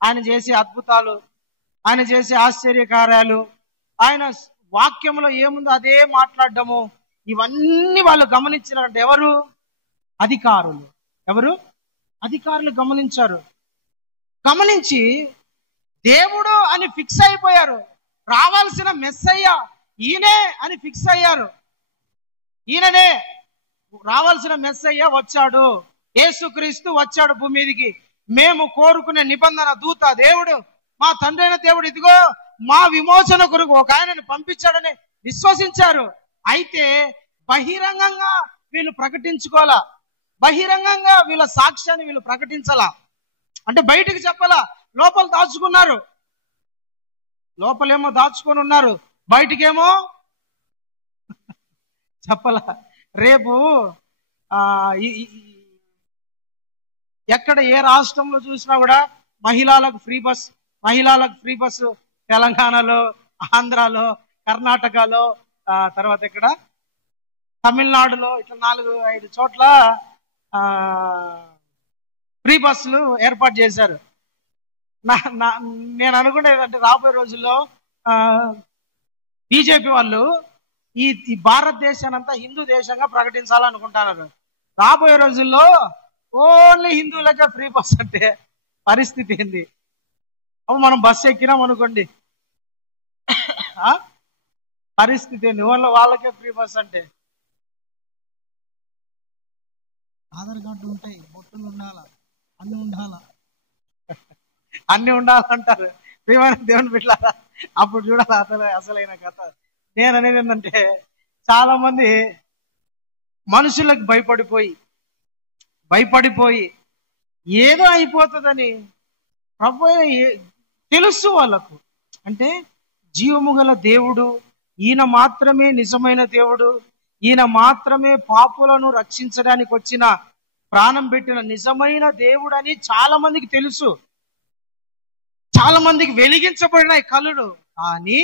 ఆయన చేసే అద్భుతాలు, ఆయన చేసే ఆశ్చర్యకార్యాలు, ఆయన వాక్యంలో ఏముందో అదే మాట్లాడడము, ఇవన్నీ వాళ్ళు గమనించినారంటే అధికారులు గమనించారు. గమనించి దేవుడు అని ఫిక్స్ అయిపోయారు. రావాల్సిన మెస్సయ్య ఈయనే అని ఫిక్స్ అయ్యారు. ఈయననే రావాల్సిన మెస్సయ్య వచ్చాడు, యేసుక్రీస్తు వచ్చాడు భూమి మీదికి. మేము కోరుకునే నిబంధన దూత దేవుడు, మా తండ్రి అయిన దేవుడు, ఇదిగో మా విమోచన కొరకు ఒక ఆయనని పంపించాడని విశ్వసించారు. అయితే బహిరంగంగా వీళ్ళు ప్రకటించుకోవాలా, బహిరంగంగా వీళ్ళ సాక్ష్యాన్ని వీళ్ళు ప్రకటించాలా. అంటే బయటికి చెప్పాలా, లోపల దాచుకున్నారు. లోపలేమో దాచుకొని ఉన్నారు, బయటికేమో చెప్పాలా. రేపు ఎక్కడ ఏ రాష్ట్రంలో చూసినా కూడా మహిళలకు ఫ్రీ బస్ తెలంగాణలో, ఆంధ్రాలో, కర్ణాటకలో, తర్వాత ఇక్కడ తమిళనాడులో, ఇట్లా 4-5 చోట్ల ఫ్రీ బస్సులు ఏర్పాటు చేశారు. నేను అనుకునేదంటే రాబోయే రోజుల్లో బీజేపీ వాళ్ళు ఈ భారతదేశాన్ని అంతా హిందూ దేశంగా ప్రకటించాలనుకుంటున్నారు. రాబోయే రోజుల్లో ఓన్లీ హిందువులకే ఫ్రీ బస్ అంటే పరిస్థితి ఏంది? అప్పుడు మనం బస్సు ఎక్కినాం అనుకోండి, పరిస్థితి ఏంది? ఓన్లీ వాళ్ళకే ఫ్రీ బస్ అంటే ఆధార్ కార్డు ఉంటాయి, బొట్టులు ఉండాలా, అన్ని ఉండాలంటారు. ప్రియమైన దేవుని బిడ్డలారా, అప్పుడు చూడాలి అసలైన కథ. నేను అనేది ఏంటంటే, చాలా మంది మనుషులకు భయపడిపోయి ఏదో అయిపోతుందని ప్రభు తెలుసు వాళ్ళకు. అంటే జీవము గల దేవుడు ఈయన మాత్రమే నిజమైన దేవుడు, ఈయన మాత్రమే పాపులను రక్షించడానికి వచ్చిన, ప్రాణం పెట్టిన నిజమైన దేవుడు అని చాలా మందికి తెలుసు. చాలా మందికి వెలిగించబడిన కళ్ళు, కానీ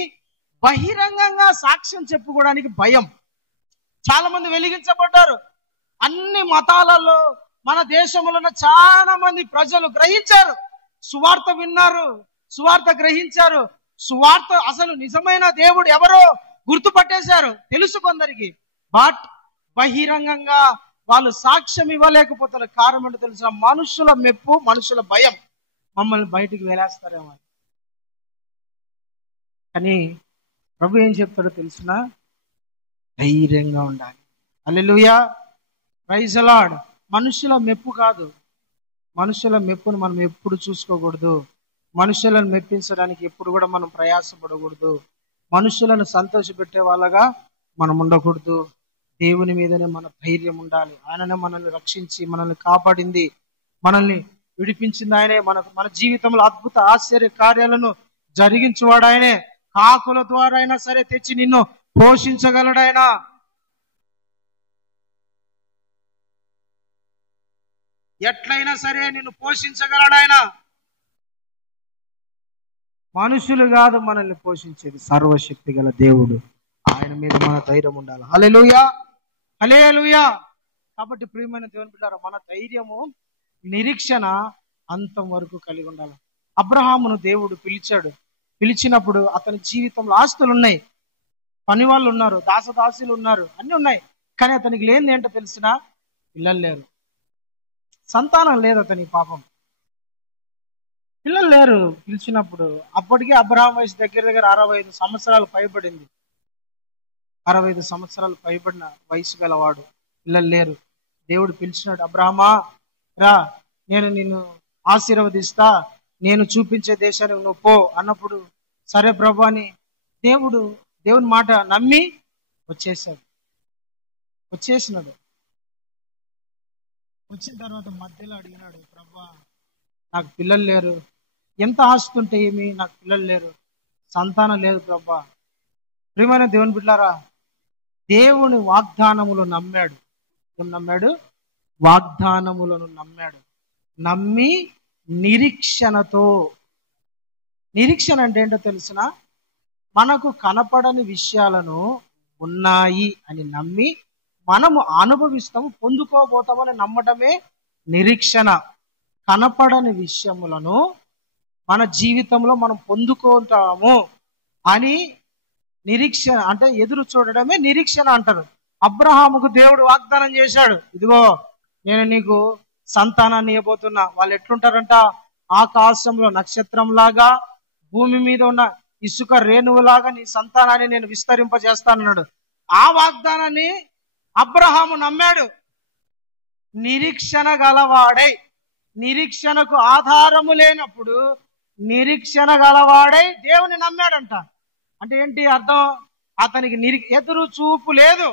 బహిరంగంగా సాక్ష్యం చెప్పుకోవడానికి భయం. చాలా మంది వెలిగించబడ్డారు. అన్ని మతాలలో మన దేశంలో ఉన్న చాలా మంది ప్రజలు గ్రహించారు, సువార్త విన్నారు, సువార్త గ్రహించారు, సువార్త అసలు నిజమైన దేవుడు ఎవరో గుర్తుపట్టేశారు, తెలుసు కొందరికి. బట్ బహిరంగంగా వాళ్ళు సాక్ష్యం ఇవ్వలేకపోతున్న కారణం ఏంటో తెలుసా? మనుషుల మెప్పు, మనుషుల భయం. మమ్మల్ని బయటికి వేలేస్తారేమో. కానీ ప్రభు ఏం చెప్తాడో తెలిసిన? ధైర్యంగా ఉండాలి. హల్లెలూయా, ప్రైజ్ ది లార్డ్. మనుషుల మెప్పు కాదు, మనుషుల మెప్పును మనం ఎప్పుడు చూసుకోకూడదు. మనుషులను మెప్పించడానికి ఎప్పుడు కూడా మనం ప్రయాసపడకూడదు. మనుషులను సంతోషపెట్టే వాళ్ళగా మనం ఉండకూడదు. దేవుని మీదనే మన ధైర్యం ఉండాలి. ఆయననే మనల్ని రక్షించి మనల్ని కాపాడింది, మనల్ని విడిపించింది ఆయనే. మన జీవితంలో అద్భుత ఆశ్చర్య కార్యాలను జరిగించువాడు ఆయనే. కాకుల ద్వారా అయినా సరే తెచ్చి నిన్ను పోషించగలడాయన. ఎట్లయినా సరే నిన్ను పోషించగలడాయన. మనుషులు కాదు మనల్ని పోషించేది, సర్వశక్తి గల దేవుడు. ఆయన మీద మన ధైర్యం ఉండాలి. హల్లెలూయా, హల్లెలూయా. కాబట్టి ప్రియమైన దేవుని బిడ్డలారా, మన ధైర్యము, నిరీక్షణ అంతం వరకు కలిగి ఉండాలి. అబ్రహామును దేవుడు పిలిచాడు. పిలిచినప్పుడు అతని జీవితంలో ఆస్తులు ఉన్నాయి, పని వాళ్ళు ఉన్నారు, దాసదాసులు ఉన్నారు, అన్ని ఉన్నాయి. కానీ అతనికి లేనిది ఏంటో తెలిసినా పిల్లలు లేరు, సంతానం లేదు అతనికి. పాపం పిల్లలు లేరు. పిలిచినప్పుడు అప్పటికే అబ్రహాం వయసు దగ్గర దగ్గర 65 సంవత్సరాలు పైబడింది. 65 సంవత్సరాలు పైబడిన వయసు గలవాడు, పిల్లలు లేరు. దేవుడు పిలిచినాడు, అబ్రహామా రా, నేను నిన్ను ఆశీర్వదిస్తా, నేను చూపించే దేశానికి నువ్వు పో అన్నప్పుడు సరే ప్రభు అని దేవుని మాట నమ్మి వచ్చేసినాడు. వచ్చిన తర్వాత మధ్యలో అడిగినాడు, ప్రభా నాకు పిల్లలు లేరు, ఎంత ఆస్తి ఉంటే ఏమి, నాకు పిల్లలు లేరు, సంతానం లేదు ప్రభా. ప్రియమైన దేవుని బిడ్డలారా, దేవుని వాగ్దానములు నమ్మాడు. ఏం నమ్మాడు? వాగ్దానములను నమ్మాడు. నమ్మి నిరీక్షణతో, నిరీక్షణ అంటే ఏంటో తెలుసునా? మనకు కనపడని విషయాలను ఉన్నాయి అని నమ్మి మనము అనుభవిస్తాము, పొందుకోబోతామని నమ్మటమే నిరీక్షణ. కనపడని విషయములను మన జీవితంలో మనం పొందుకుంటాము అని నిరీక్షణ అంటే ఎదురు చూడడమే నిరీక్షణ అంటారు. అబ్రహాముకు దేవుడు వాగ్దానం చేశాడు, ఇదిగో నేను నీకు సంతానాన్ని ఇవ్వబోతున్నా. వాళ్ళు ఎట్లుంటారంట? ఆకాశంలో నక్షత్రంలాగా, భూమి మీద ఉన్న ఇసుక రేణువులాగా నీ సంతానాన్ని నేను విస్తరింపజేస్తానన్నాడు. ఆ వాగ్దానాన్ని అబ్రహాము నమ్మాడు. నిరీక్షణ గలవాడై, నిరీక్షణకు ఆధారము లేనప్పుడు నిరీక్షణ గలవాడై దేవుని నమ్మాడంట. అంటే ఏంటి అర్థం? అతనికి ఎదురు చూపు లేదు,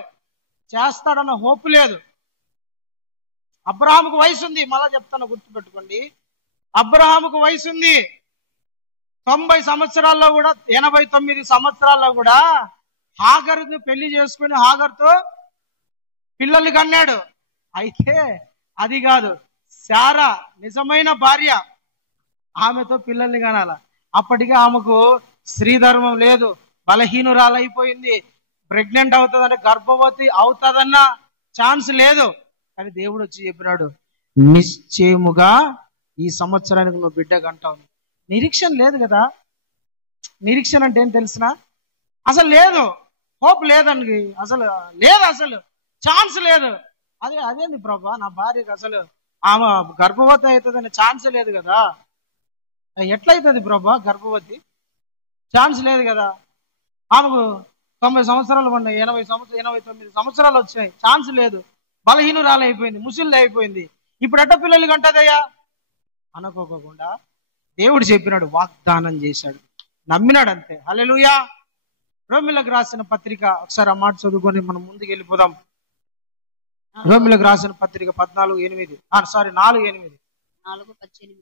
చేస్తాడన్న హోపు లేదు. అబ్రహాముకు వయసు ఉంది, మళ్ళా చెప్తాను గుర్తుపెట్టుకోండి. అబ్రహాముకు వయసు ఉంది. 90 సంవత్సరాల్లో కూడా, 89 సంవత్సరాల్లో కూడా హాగరుని పెళ్లి చేసుకుని హాగర్తో పిల్లలు కన్నాడు. అయితే అది కాదు, శారా నిజమైన భార్య, ఆమెతో పిల్లల్ని కనాల. అప్పటికే ఆమెకు స్త్రీధర్మం లేదు, బలహీనురాలైపోయింది. ప్రెగ్నెంట్ అవుతుందంటే, గర్భవతి అవుతుందన్న ఛాన్స్ లేదు. కానీ దేవుడు వచ్చి చెప్పినాడు, నిశ్చయముగా ఈ సంవత్సరానికి నువ్వు బిడ్డ కంటావు. నిరీక్షణ లేదు కదా. నిరీక్షణ అంటే ఏం తెలిసిన? అసలు లేదు, హోప్ లేదండి, అసలు లేదు, అసలు ఛాన్స్ లేదు. అదేంది ప్రభా, నా భార్యకి అసలు ఆమె గర్భవతి అవుతుందనే ఛాన్స్ లేదు కదా. ఎట్లయితుంది ప్రభా గర్భవతి? ఛాన్స్ లేదు కదా. ఆమెకు 90 సంవత్సరాలు పడినాయి, 89 సంవత్సరాలు వచ్చినాయి, ఛాన్స్ లేదు. బలహీనురాలు అయిపోయింది, ముసిల్లు అయిపోయింది. ఇప్పుడు ఎట్ట పిల్లలు కంటదయ్యా అనుకోకుండా దేవుడు చెప్పినాడు, వాగ్దానం చేశాడు, నమ్మినాడు, అంతే. హల్లెలూయా. రోమిలకు రాసిన పత్రిక ఒకసారి ఆ మాట చదువుకొని మనం ముందుకు వెళ్ళిపోదాం. రోమిలకు రాసిన పత్రిక 14:8 4:18.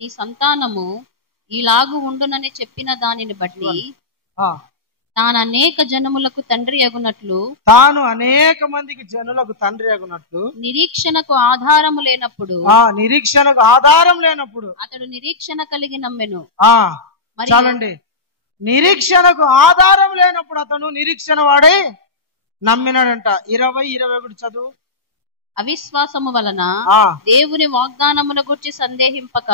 నీ సంతానము ఈలాగు ఉండునని చెప్పిన దానిని బట్టి తాను అనేక జనములకు తండ్రి అగునట్లు, తాను అనేక మందికి జనులకు తండ్రి అగునట్లు, నిరీక్షణకు ఆధారము లేనప్పుడు, నిరీక్షణకు ఆధారం లేనప్పుడు అతడు నిరీక్షణ కలిగి నమ్మెను. చాలండి. నిరీక్షణకు ఆధారం లేనప్పుడు అతను నిరీక్షణ వాడే నమ్మినాడంట. 20-21 చదువు. అవిశ్వాసము వలన దేవుని వాగ్దానముల గురించి సందేహింపక,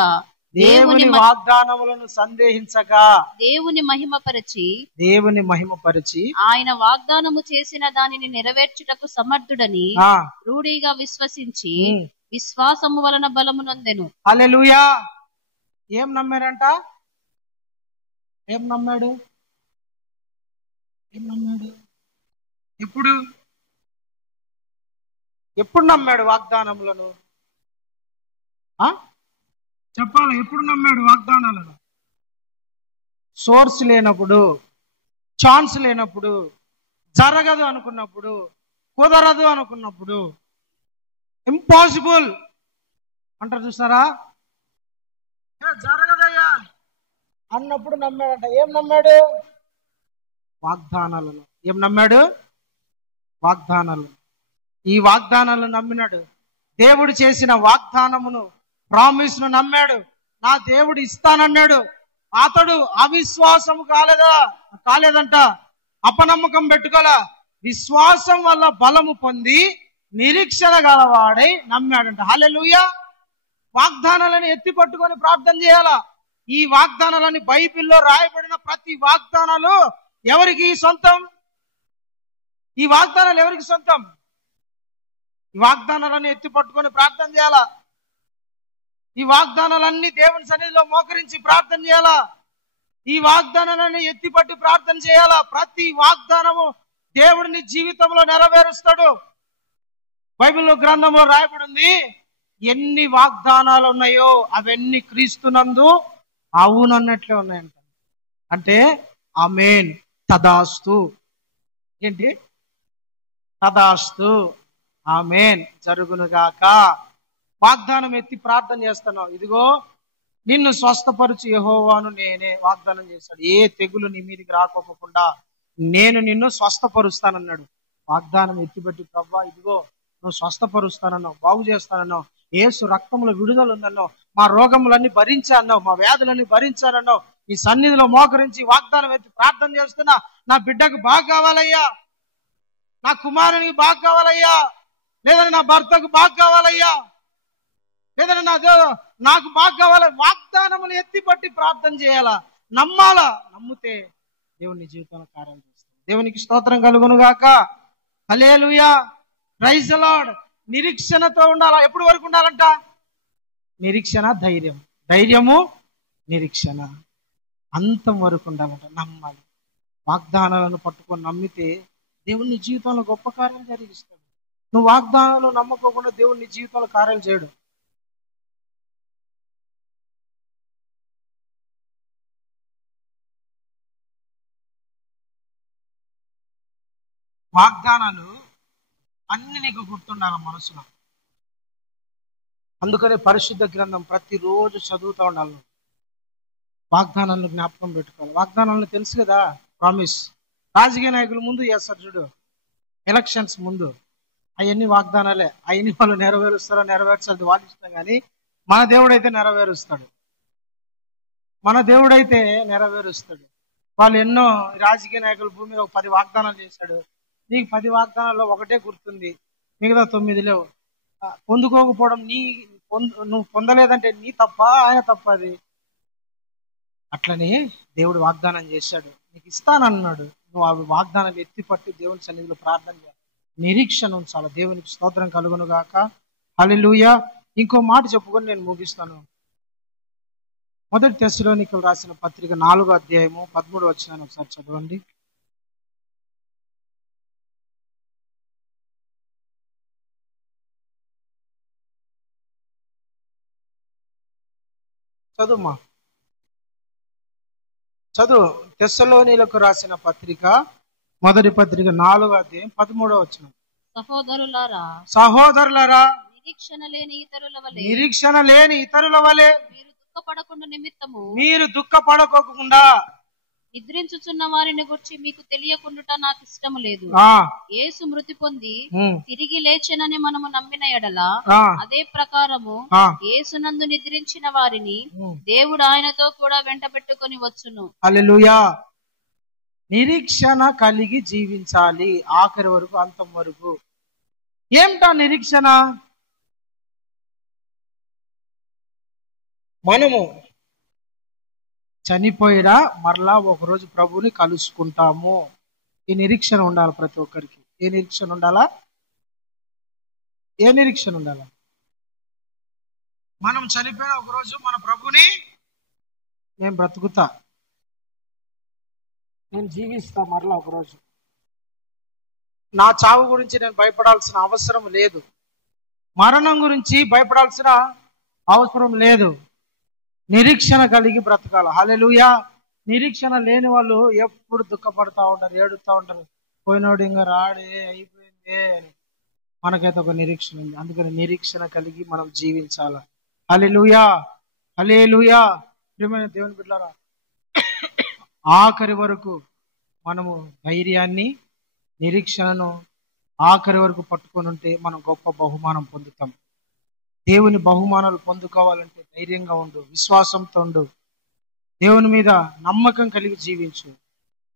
దేవుని వాగ్దానములను సందేహించక దేవుని మహిమపరచి ఆయన వాగ్దానము చేసిన దానిని నెరవేర్చుటకు సమర్థుడని రూఢిగా విశ్వసించి విశ్వాసము వలన బలము నొందెను. హల్లెలూయా. ఏం నమ్మారంట? ఏం నమ్మాడు? ఎప్పుడు నమ్మాడు వాగ్దానములను? చెప్పాలి, ఎప్పుడు నమ్మాడు వాగ్దానాలను? సోర్స్ లేనప్పుడు, ఛాన్స్ లేనప్పుడు, జరగదు అనుకున్నప్పుడు, కుదరదు అనుకున్నప్పుడు, ఇంపాసిబుల్ అంటారు చూసారా, జరగదయ్యా అన్నప్పుడు నమ్మాడంట. ఏం నమ్మాడు? వాగ్దానాలను. ఏం నమ్మాడు? వాగ్దానాలను. ఈ వాగ్దానాలను నమ్మినాడు. దేవుడు చేసిన వాగ్దానమును, ప్రామిస్ ను నమ్మాడు. నా దేవుడు ఇస్తానన్నాడు. అతడు అవిశ్వాసము కాలేదంట, అపనమ్మకం పెట్టుకోలే. విశ్వాసం వల్ల బలము పొంది నిరీక్షణ గలవాడై నమ్మాడంట. హల్లెలూయా. వాగ్దానాలను ఎత్తి పట్టుకొని ప్రార్థన చేయాలా. ఈ వాగ్దానాలని బైబిల్లో రాయబడిన ప్రతి వాగ్దానాలు ఎవరికి సొంతం? ఈ వాగ్దానాలు ఎవరికి సొంతం? ఈ వాగ్దానాలను ఎత్తి పట్టుకొని ప్రార్థన చేయాలా. ఈ వాగ్దానాలన్నీ దేవుని సన్నిధిలో మోకరించి ప్రార్థన చేయాలా. ఈ వాగ్దానాలను ఎత్తిపట్టి ప్రార్థన చేయాలా. ప్రతి వాగ్దానము దేవుడిని జీవితంలో నెరవేరుస్తాడు. బైబిల్లో గ్రంథంలో రాయబడి ఉంది, ఎన్ని వాగ్దానాలు ఉన్నాయో అవన్నీ క్రీస్తునందు అవునన్నట్లే ఉన్నాయంట. అంటే ఆమేన్, తదాస్తు. ఏంటి? తదాస్తు, ఆమేన్, జరుగునుగాక. వాగ్దానం ఎత్తి ప్రార్థన చేస్తున్నావు. ఇదిగో నిన్ను స్వస్థపరచు యెహోవాను నేనే వాగ్దానం చేశాడు. ఏ తెగులు నీ మీదకి రాకోకుండా నేను నిన్ను స్వస్థపరుస్తానన్నాడు. వాగ్దానం ఎత్తిపెట్టి, ప్రభువా ఇదిగో నువ్వు స్వస్థపరుస్తానన్నావు, బాగు చేస్తానన్నావు, యేసు రక్తంలో విడుదల ఉందన్నావు, మా రోగములన్నీ భరించాన్నావు, మా వ్యాధులన్నీ భరించానన్నావు. ఈ సన్నిధిలో మోకరించి వాగ్దానం ఎత్తి ప్రార్థన చేస్తున్నా, నా బిడ్డకు బాగా కావాలయ్యా, నా కుమారునికి బాగా కావాలయ్యా, లేదంటే నా భర్తకు బాగా కావాలయ్యా, లేదంటే నాకు బాగా కావాలి. వాగ్దానములు ఎత్తిపట్టి ప్రార్థన చేయాలా, నమ్మాలా. నమ్మితే దేవుని జీవితంలో కార్యాలు చేస్తాడు. దేవునికి స్తోత్రం కలుగును గాక. హల్లెలూయా, ప్రైజ్ ది లార్డ్. నిరీక్షణతో ఉండాలా. ఎప్పుడు వరకు ఉండాలంట? నిరీక్షణ, ధైర్యం, ధైర్యము, నిరీక్షణ అంతం వరకు ఉండాలంట. నమ్మాలి. వాగ్దానాలను పట్టుకొని నమ్మితే దేవుని జీవితంలో గొప్ప కార్యాలు జరిగిస్తాడు. నువ్వు వాగ్దానాలు నమ్మకోకుండా దేవుని జీవితంలో కార్యాలు చేయడు. వాగ్దానాలు అన్ని నీకు గుర్తుండాలి మనసులో. అందుకనే పరిశుద్ధ గ్రంథం ప్రతిరోజు చదువుతూ ఉండాలి. వాగ్దానాలను జ్ఞాపకం పెట్టుకోవాలి. వాగ్దానాలను తెలుసు కదా, ప్రామిస్. రాజకీయ నాయకులు ముందు చేస్తారు చూడు, ఎలక్షన్స్ ముందు, అవన్నీ వాగ్దానాలే. అవన్నీ వాళ్ళు నెరవేరుస్తారో నెరవేర్చాలి వాళ్ళు ఇష్టం. కానీ మన దేవుడైతే నెరవేరుస్తాడు. మన దేవుడైతే నెరవేరుస్తాడు. వాళ్ళు ఎన్నో రాజకీయ నాయకులు భూమి మీద 10 వాగ్దానాలు చేశాడు. నీకు 10 వాగ్దానాల్లో ఒకటే గుర్తుంది, మిగతా 9 లేవు. పొందుకోకపోవడం నువ్వు పొందలేదంటే నీ తప్ప, ఆయన తప్ప అది. అట్లనే దేవుడు వాగ్దానం చేశాడు, నీకు ఇస్తానన్నాడు. నువ్వు ఆ వాగ్దానం ఎత్తిపట్టి దేవుని సన్నిధిలో ప్రార్థన చేయాలి, నిరీక్షణ ఉంచాలి. దేవునికి స్తోత్రం కలుగును గాక. హల్లెలూయా. ఇంకో మాట చెప్పుకొని నేను ముగిస్తాను. మొదటి తెస్సలోనికీయులకు రాసిన పత్రిక 4వ అధ్యాయము 13వ వచనాన్ని ఒకసారి చదవండి. చదువుమా, చదువు. తెస్సలోనికీయులకు రాసిన పత్రిక, మొదటి పత్రిక 4వ అధ్యాయం 13వ వచనం. సహోదరులారా, నిరీక్షణ లేని ఇతరుల వలె మీరు దుఃఖపడకోకుండా నిద్రించుచున్న వారిని గురించి మీకు తెలియకుండా నాకు ఇష్టము లేదు. యేసు మృతి పొంది తిరిగి లేచెనని మనము నమ్మిన ఎడల అదే ప్రకారము యేసునందు నిద్రించిన వారిని దేవుడు ఆయనతో కూడా వెంట పెట్టుకొని వచ్చును. హల్లెలూయా. నిరీక్షణ కలిగి జీవించాలి ఆఖరి వరకు, అంతం వరకు. ఏమిటా నిరీక్షణ? మనము చనిపోయినా మరలా ఒకరోజు ప్రభుని కలుసుకుంటాము. ఈ నిరీక్షణ ఉండాలి ప్రతి ఒక్కరికి. ఏ నిరీక్షణ ఉండాలా? ఏ నిరీక్షణ ఉండాలా? మనం చనిపోయిన ఒకరోజు మన ప్రభుని నేను బ్రతుకుతా, నేను జీవిస్తా మరలా ఒకరోజు. నా చావు గురించి నేను భయపడాల్సిన అవసరం లేదు. మరణం గురించి భయపడాల్సిన అవసరం లేదు. నిరీక్షణ కలిగి బ్రతకాల. హల్లెలూయా. నిరీక్షణ లేని వాళ్ళు ఎప్పుడు దుఃఖపడతా ఉంటారు, ఏడుస్తూ ఉంటారు, పోయినోడు ఇంకా రాడే, అయిపోయిందే అని. మనకైతే ఒక నిరీక్షణ ఉంది. అందుకని నిరీక్షణ కలిగి మనం జీవించాల. హల్లెలూయా, హల్లెలూయా. ప్రియమైన దేవుని బిడ్డలారా, ఆఖరి వరకు మనము ధైర్యాన్ని, నిరీక్షణను ఆఖరి వరకు పట్టుకొని ఉంటే మనం గొప్ప బహుమానం పొందుతాం. దేవుని బహుమానాలు పొందుకోవాలంటే ధైర్యంగా ఉండు, విశ్వాసంతో ఉండు, దేవుని మీద నమ్మకం కలిగి జీవించు.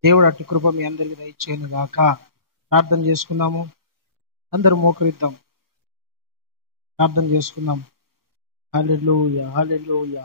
దేవుడు అటు కృప మీ అందరికీ దయచేయను గాక. ప్రార్థన చేసుకుందాము. అందరూ మోకరిద్దాం, ప్రార్థన చేసుకుందాం. హల్లెలూయా, హల్లెలూయా.